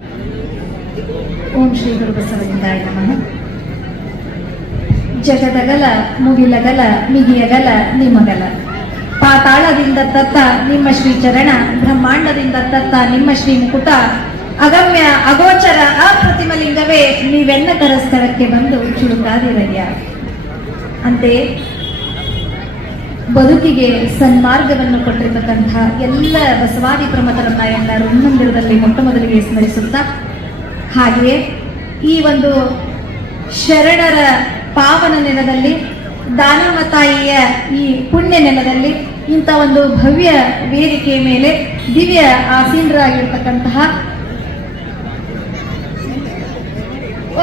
ಓಂ ಶ್ರೀ ಗುರು ಬಸವಲಿಂಗಾಯ ನಮಃ. ಜಗದಗಲ ಮುಗಿಲಗಲ ಮಿಗಿಯಗಲ ನಿಮಗಲ, ಪಾತಾಳದಿಂದ ತತ್ತ ನಿಮ್ಮ ಶ್ರೀ ಚರಣ, ಬ್ರಹ್ಮಾಂಡದಿಂದ ತತ್ತ ನಿಮ್ಮ ಶ್ರೀ ಮುಕುಟ, ಅಗಮ್ಯ ಅಗೋಚರ ಅಪ್ರತಿಮಲಿಂಗವೇ ನೀವೆನ್ನ ಕರಸ್ಥಳಕ್ಕೆ ಬಂದು ಚುರುಕಾದಿರಯ್ಯ. ಅಂತೆಯೇ ಬದುಕಿಗೆ ಸನ್ಮಾರ್ಗವನ್ನು ಕೊಟ್ಟಿರತಕ್ಕಂತಹ ಎಲ್ಲ ಬಸವಾದಿ ಪ್ರಮಥರನ್ನ ಎಲ್ಲರೂ ಮಂದಿರದಲ್ಲಿ ಮೊಟ್ಟ ಮೊದಲಿಗೆ ಸ್ಮರಿಸುತ್ತಾ, ಹಾಗೆಯೇ ಈ ಒಂದು ಶರಣರ ಪಾವನ ನೆಲದಲ್ಲಿ, ದಾನಮ್ಮ ತಾಯಿಯ ಈ ಪುಣ್ಯ ನೆಲದಲ್ಲಿ ಇಂಥ ಒಂದು ಭವ್ಯ ವೇದಿಕೆಯ ಮೇಲೆ ದಿವ್ಯ ಆಸೀನರಾಗಿರ್ತಕ್ಕಂತಹ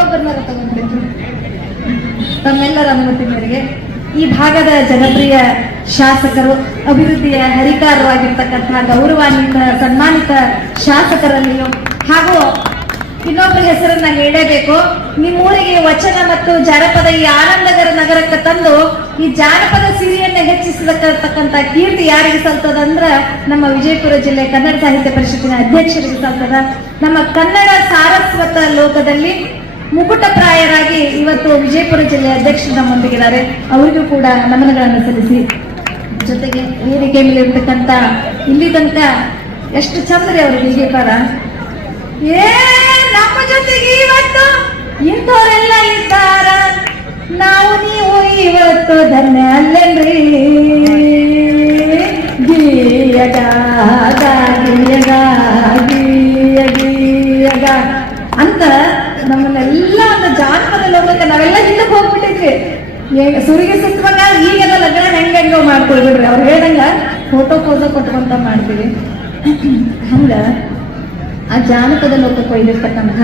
ಒಬ್ಬರನ್ನ ತಗೊಂಡ್ಬಿಟ್ಟು ತಮ್ಮೆಲ್ಲರ ಅನುಮತಿ ಮೇರೆಗೆ ಈ ಭಾಗದ ಜನಪ್ರಿಯ ಶಾಸಕರು, ಅಭಿವೃದ್ಧಿಯ ಹರಿಕಾರರಾಗಿರ್ತಕ್ಕಂತಹ ಗೌರವಾನ್ವಿತ ಸನ್ಮಾನಿತ ಶಾಸಕರಲ್ಲಿಯೂ ಹಾಗೂ ಇನ್ನೊಬ್ಬರ ಹೆಸರನ್ನ ಹೇಳಬೇಕು. ನಿಮ್ಮೂರಿಗೆ ವಚನ ಮತ್ತು ಜಾನಪದ ಈ ಆನಂದಗರ ನಗರಕ್ಕೆ ತಂದು ಈ ಜಾನಪದ ಸಿರಿಯನ್ನ ಹೆಚ್ಚಿಸತಕ್ಕಂತ ಕೀರ್ತಿ ಯಾರಿಗೆ ಸಲ್ತದಂದ್ರ ನಮ್ಮ ವಿಜಯಪುರ ಜಿಲ್ಲೆ ಕನ್ನಡ ಸಾಹಿತ್ಯ ಪರಿಷತ್ತಿನ ಅಧ್ಯಕ್ಷರಿಗೆ ಸಲ್ತದ. ನಮ್ಮ ಕನ್ನಡ ಸಾರಸ್ವತ ಲೋಕದಲ್ಲಿ ಮುಕುಟಪ್ರಾಯರಾಗಿ ಇವತ್ತು ವಿಜಯಪುರ ಜಿಲ್ಲೆಯ ಅಧ್ಯಕ್ಷರು ನಮ್ಮೊಂದಿಗಿದ್ದಾರೆ. ಅವರಿಗೂ ಕೂಡ ನಮನಗಳನ್ನು ಸಲ್ಲಿಸಿ, ಜೊತೆಗೆ ವೇದಿಕೆ ಮೇಲೆ ಇರ್ತಕ್ಕಂಥ ಇಲ್ಲಿ ತನಕ ಎಷ್ಟು ಚಂದ್ರಿ ಅವ್ರಿಗೆ ಹೀಗೆ ಪರ ನಮ್ಮ ಜೊತೆಗೆ ಇವತ್ತು ಇಂಥವರೆಲ್ಲ ಇದ್ದಾರ. ನಾವು ನೀವು ಇವತ್ತು ಧನ್ಯ ಅಲ್ಲೇನ್ರಿ. ಗೀಯಗ ಗೀಯಗ ಗೀಯ ಗೀಯಗ ಅಂತ ನಮ್ಮನ್ನೆಲ್ಲ ಒಂದು ಜಾನಪದ ಲೋಕಕ್ಕೆ ನಾವೆಲ್ಲ ಹಿಂದಕ್ಕೆ ಹೋಗ್ಬಿಟ್ಟಿದ್ವಿ. ಸುರಿಗೆ ಸುತ್ತವಾಗ ಈಗೆಲ್ಲ ಲಗ್ನ ಹೆಂಗೋ ಮಾಡ್ಕೊಳ್ಬಿಡ್ರಿ. ಅವ್ರು ಹೇಳ್ದಂಗ ಫೋಟೋ ಕೊಟ್ಕೊಂತ ಮಾಡ್ತೀವಿ. ಹಂಗ ಆ ಜಾನಪದ ಲೋಕಕ್ಕೆ ಒಯ್ದಿರ್ತಕ್ಕಂಥ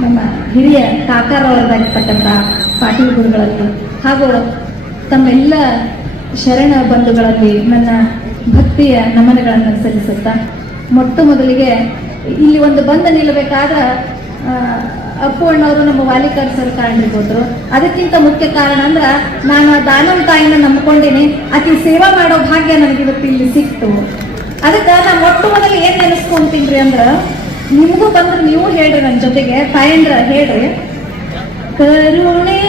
ನಮ್ಮ ಹಿರಿಯ ಕಾಕಾರವರಾಗಿರ್ತಕ್ಕಂಥ ಪಾಟೀಲ್ ಗುರುಗಳಲ್ಲಿ ಹಾಗೂ ತಮ್ಮೆಲ್ಲ ಶರಣ ಬಂಧುಗಳಲ್ಲಿ ನನ್ನ ಭಕ್ತಿಯ ನಮನಗಳನ್ನು ಸಲ್ಲಿಸುತ್ತಾ, ಮೊಟ್ಟ ಮೊದಲಿಗೆ ಇಲ್ಲಿ ಒಂದು ಬಂದು ನಿಲ್ಲಬೇಕಾದ ಅಪ್ಪು ಅಣ್ಣವರು ನಮ್ಮ ವಾಲಿಕಾರ್ ಸರ್ ಕಾರಣಿರ್ಬೋದ್ರು. ಅದಕ್ಕಿಂತ ಮುಖ್ಯ ಕಾರಣ ಅಂದ್ರ ನಾನು ಆ ದಾನಮ್ಮ ತಾಯಿನ ನಂಬ್ಕೊಂಡಿನಿ. ಆಕೆ ಸೇವಾ ಮಾಡೋ ಭಾಗ್ಯ ನನಗೆ ಇವತ್ತು ಇಲ್ಲಿ ಸಿಕ್ತು. ಅದಕ್ಕೆ ನಾ ಮೊಟ್ಟ ಮೊದಲು ಏನ್ ನೆನೆಸ್ಕೊಂತೀನ್ರಿ ಅಂದ್ರ, ನಿಮಗೂ ಬಂದ್ರೆ ನೀವು ಹೇಳ್ರಿ ನನ್ನ ಜೊತೆಗೆ. ತಾಯಂದ್ರ ಹೇಳ್ರಿ. ಕರುಣೆ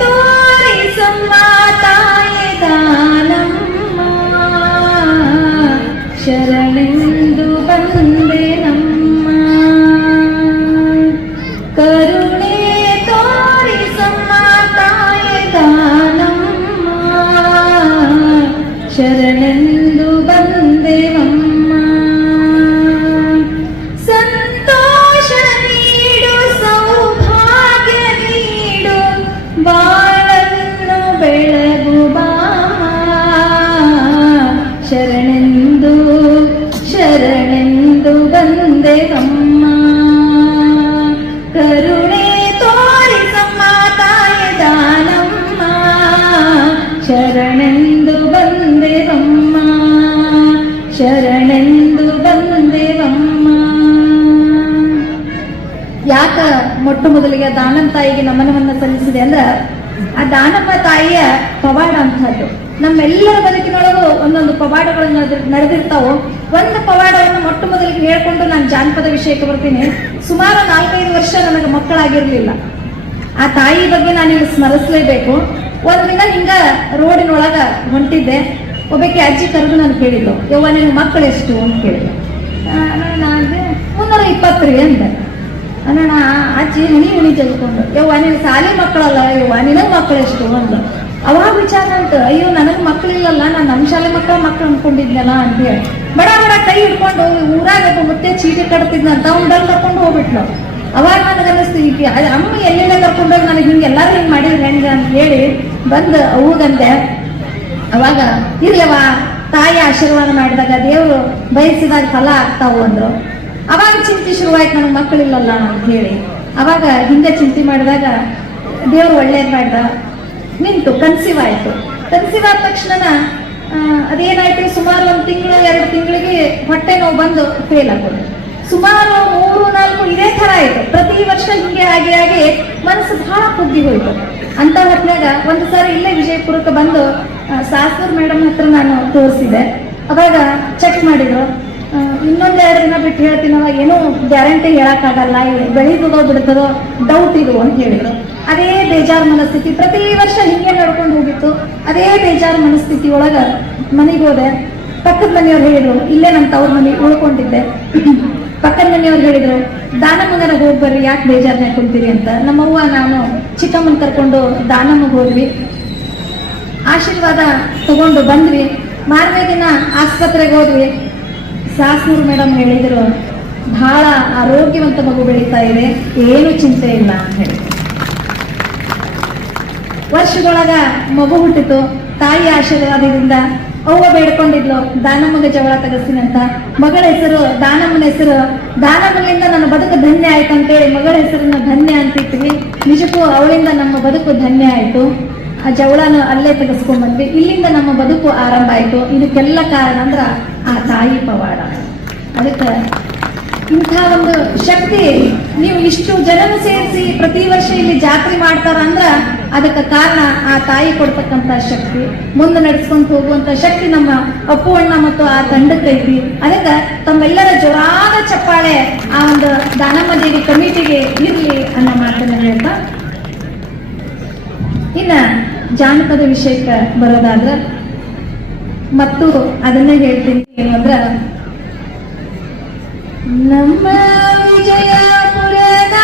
ತೋರಿಸಮ್ಮ ತಾಯಿ ದಾನಮ್ಮ, ಶರಣೆಂದು ಬಂದೆ ನಮ್ಮ. ಕರುಣೆ ತೋರಿಸಮ್ಮ ತಾಯಿ ದಾನಮ್ಮ, ಶರಣೆಂದು ಬಂದೆವಮ್ಮ. ಶರಣೆಂದು ಶರಣೆಂದು ಬಂದೆವಮ್ಮ. ಕರುಣೆ ತೋರಿಸಮ್ಮ ತಾಯಿ ದಾನಮ್ಮ, ಶರಣೆಂದು ಬಂದೆವಮ್ಮ, ಶರಣೆಂದು ಬಂದೆವಮ್ಮ. ಯಾಕ ಮೊಟ್ಟ ಮೊದಲಿಗೆ ದಾನಮ್ಮ ತಾಯಿಗೆ ನಮನವನ್ನ ಸಲ್ಲಿಸಿದೆ ಅಂದ್ರ, ಆ ದಾನಮ್ಮ ತಾಯಿಯ ಪವಾಡ ಅಂತದ್ದು. ನಮ್ಮೆಲ್ಲರ ಬದುಕಿನೊಳಗೂ ಒಂದೊಂದು ಪವಾಡಗಳು ನಡೆದಿರ್ತಾವು. ಒಂದು ಪವಾಡವನ್ನು ಮೊಟ್ಟ ಮೊದಲಿಗೆ ಹೇಳ್ಕೊಂಡು ನಾನು ಜಾನಪದ ವಿಷಯಕ್ಕೆ ಬರ್ತೀನಿ. ಸುಮಾರು 4-5 ವರ್ಷ ನನಗೆ ಮಕ್ಕಳಾಗಿರ್ಲಿಲ್ಲ. ಆ ತಾಯಿ ಬಗ್ಗೆ ನಾನು ಇಲ್ಲಿ ಸ್ಮರಿಸಲೇಬೇಕು. ಒಂದಿನ ಹಿಂಗ ರೋಡಿನೊಳಗ ಹೊಂಟಿದ್ದೆ. ಒಬ್ಬಕ್ಕೆ ಅಜ್ಜಿ ಕರೆದು ನಾನು ಕೇಳಿದ್ಲು, ಯವ್ವ ನಿನ್ ಮಕ್ಕಳು ಎಷ್ಟು ಅಂತ ಕೇಳಿದ್ಲು. ನಾನು 320 ರೀ ಅಂದೆ. ಅಣ್ಣ ಅಜ್ಜಿ ಹುಣಿ ತೆಗೆದುಕೊಂಡು, ಯವ್ವ ನಿನ್ ಸಾಲಿ ಮಕ್ಕಳಲ್ಲ, ಯವ್ವ ನಿನಗ್ ಮಕ್ಕಳು ಎಷ್ಟು ಅಂದ್ಲು. ಅವಾಗ ವಿಚಾರ ಅಂತ, ಅಯ್ಯೋ ನನಗ್ ಮಕ್ಳಿಲ್ಲಲ್ಲ, ನಾನು ನಮ್ಮ ಶಾಲೆ ಮಕ್ಕಳು ಅನ್ಕೊಂಡಿದ್ನಲ್ಲ ಅಂತ ಹೇಳಿ ಬಡ ಬಡ ಕೈ ಹಿಡ್ಕೊಂಡು ಊರಾಗ ಮತ್ತೆ ಚೀಟಿ ಕಟ್ತಿದ್ನಂತ ಅವ್ನು ಡಲ್ ಕರ್ಕೊಂಡು ಹೋಗ್ಬಿಟ್ಲು. ಅವಾಗ ನನಗೆ ಅನ್ನಿಸ್ತು, ಈಗ ಅಮ್ಮ ಎಲ್ಲೆಲ್ಲ ಕರ್ಕೊಂಡೋಗಿ ನನಗೆ ಹಿಂಗೆ ಎಲ್ಲಾರು ಹಿಂಗೆ ಮಾಡಿದ್ರೆ ಹೆಂಗೆ ಅಂತ ಹೇಳಿ ಬಂದು ಅವಾಗಂದೆ. ಅವಾಗ ಇರ್ಲವ ತಾಯಿ ಆಶೀರ್ವಾದ ಮಾಡಿದಾಗ ದೇವರು ಬಯಸಿದಾಗ ಫಲ ಆಗ್ತಾವು ಅಂದ್ರು. ಅವಾಗ ಚಿಂತೆ ಶುರುವಾಯ್ತು, ನನಗೆ ಮಕ್ಕಳಿಲ್ಲಲ್ಲ ಅಂತ ಹೇಳಿ. ಅವಾಗ ಹಿಂಗೆ ಚಿಂತೆ ಮಾಡಿದಾಗ ದೇವ್ರು ಒಳ್ಳೇದು ಮಾಡ್ದ, ನಿಂತು ಕನ್ಸೀವ್ ಆಯ್ತು. ಕನ್ಸೀವ್ ಆದ ತಕ್ಷಣ ಅದೇನಾಯ್ತು, ಸುಮಾರು 1 ತಿಂಗಳು 2 ತಿಂಗಳಿಗೆ ಹೊಟ್ಟೆ ನೋವು ಬಂದು ಫೇಲ್ ಆಗೋದು. ಸುಮಾರು 3-4 ಇದೇ ತರ ಆಯ್ತು. ಪ್ರತಿ ವರ್ಷ ಹಿಂಗೆ ಆಗಿ ಮನಸ್ಸು ಬಹಳ ಕುಗ್ಗಿ ಹೋಯ್ತು. ಅಂತ ಹೊತ್ನಾಗ ಒಂದು ಸಾರಿ ಇಲ್ಲೇ ವಿಜಯಪುರಕ್ಕೆ ಬಂದು ಸಾಸ್ನೂರ್ ಮೇಡಮ್ ಹತ್ರ ನಾನು ತೋರಿಸಿದೆ. ಅವಾಗ ಚೆಕ್ ಮಾಡಿದ್ರು, ಇನ್ನೊಂದೆರಡು ದಿನ ಬಿಟ್ಟು ಹೇಳ್ತೀನವ, ಏನೂ ಗ್ಯಾರಂಟಿ ಹೇಳಕ್ಕಾಗಲ್ಲ, ಬೆಳೀತದೋ ಬಿಡ್ತದೋ ಡೌಟ್ ಇದು ಅಂತ ಹೇಳಿದ್ರು. ಅದೇ ಬೇಜಾರು ಮನಸ್ಥಿತಿ ಪ್ರತಿ ವರ್ಷ ಹಿಂಗೆ ನಡ್ಕೊಂಡು ಹೋಗಿತ್ತು. ಅದೇ ಬೇಜಾರು ಮನಸ್ಥಿತಿ ಒಳಗ ಮನೆಗೆ ಹೋದೆ. ಪಕ್ಕದ ಮನೆಯವ್ರು ಹೇಳಿದ್ರು, ಇಲ್ಲೇ ನಮ್ಮ ತವ್ರ ಮನೆ ಉಳ್ಕೊಂಡಿದ್ದೆ. ಪಕ್ಕದ ಮನೆಯವ್ರು ಹೇಳಿದ್ರು, ದಾನಮ್ಮಗರ ಹೋಗಿ ಬರ್ರಿ, ಯಾಕೆ ಬೇಜಾರನ್ನ ಕುಂತೀರಿ ಅಂತ. ನಮ್ಮವ್ವ ನಾನು ಚಿಕ್ಕಮ್ಮನ ಕರ್ಕೊಂಡು ದಾನಮ್ಮಗೆ ಹೋದ್ವಿ, ಆಶೀರ್ವಾದ ತಗೊಂಡು ಬಂದ್ವಿ. ಮಾರನೇ ದಿನ ಆಸ್ಪತ್ರೆಗೆ ಹೋದ್ವಿ. ಸಾಸ್ನೂರು ಮೇಡಮ್ ಹೇಳಿದ್ರು, ಬಹಳ ಆರೋಗ್ಯವಂತ ಮಗು ಬೆಳೀತಾ ಇದೆ, ಏನು ಚಿಂತೆ ಇಲ್ಲ ಅಂತ ಹೇಳಿ. ವರ್ಷದೊಳಗ ಮಗು ಹುಟ್ಟಿತು. ತಾಯಿ ಆಶೀರ್ವಾದದಿಂದ ಅವ್ವ ಬೇಡ್ಕೊಂಡಿದ್ಲು, ದಾನಮ್ಮಗೆ ಜಗಳ ತಗಸ್ತೀನಂತ. ಮಗಳ ಹೆಸರು ದಾನಮ್ಮನ ಹೆಸರು, ದಾನಮ್ಮನಿಂದ ನನ್ನ ಬದುಕು ಧನ್ಯ ಆಯ್ತು ಅಂತೇಳಿ ಮಗಳ ಹೆಸರನ್ನ ಧನ್ಯ ಅಂತಿದ್ವಿ. ನಿಜಕ್ಕೂ ಅವಳಿಂದ ನಮ್ಮ ಬದುಕು ಧನ್ಯ ಆಯ್ತು. ಆ ಜವಳನ ಅಲ್ಲೇ ತೆಗೆಸ್ಕೊಂಡ್ಬಂದ್ವಿ. ಇಲ್ಲಿಂದ ನಮ್ಮ ಬದುಕು ಆರಂಭ ಆಯ್ತು. ಇದಕ್ಕೆಲ್ಲ ಕಾರಣ ಅಂದ್ರ ಆ ತಾಯಿ ಪವಾಡ. ಅದಕ್ಕೆ ಇಂಥ ಒಂದು ಶಕ್ತಿ, ನೀವು ಇಷ್ಟು ಜನನ ಸೇರಿಸಿ ಪ್ರತಿ ವರ್ಷ ಇಲ್ಲಿ ಜಾತ್ರೆ ಮಾಡ್ತಾರ ಅಂದ್ರ ಅದಕ್ಕೆ ಕಾರಣ ಆ ತಾಯಿ ಕೊಡ್ತಕ್ಕಂಥ ಶಕ್ತಿ, ಮುಂದೆ ನಡೆಸ್ಕೊಂಡು ಹೋಗುವಂತ ಶಕ್ತಿ ನಮ್ಮ ಅಪ್ಪು ಅಣ್ಣ ಮತ್ತು ಆ ತಂಡಕ್ಕೈತಿ. ಅದಕ್ಕೆ ತಮ್ಮೆಲ್ಲರ ಜೋರಾದ ಚಪ್ಪಾಳೆ ಆ ಒಂದು ದಾನಮ್ಮ ದೇವಿ ಕಮಿಟಿಗೆ ಇರ್ಲಿ ಅನ್ನೋ ಮಾತನ್ನ ಹೇಳ್ತಾ, ಇನ್ನ ಜಾನಪದ ವಿಷಯಕ್ಕೆ ಬರೋದಾದ್ರ ಮತ್ತು ಅದನ್ನೇ ಹೇಳ್ತೀನಿ. ಏನು ಅಂದ್ರ, ನಮ್ಮ ವಿಜಯಪುರದ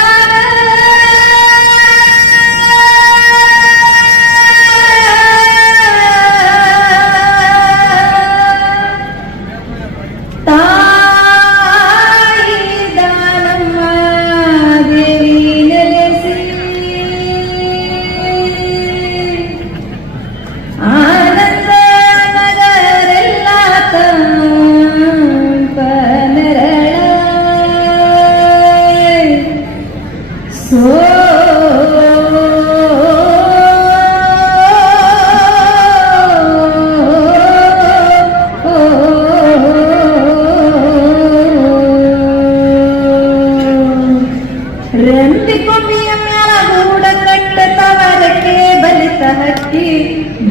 ತಾಯಿ ದಾನಮ್ಮ ದೇವಿ ನೆಲೆಸಿ ಆನಂದ ನಗರೆಲ್ಲ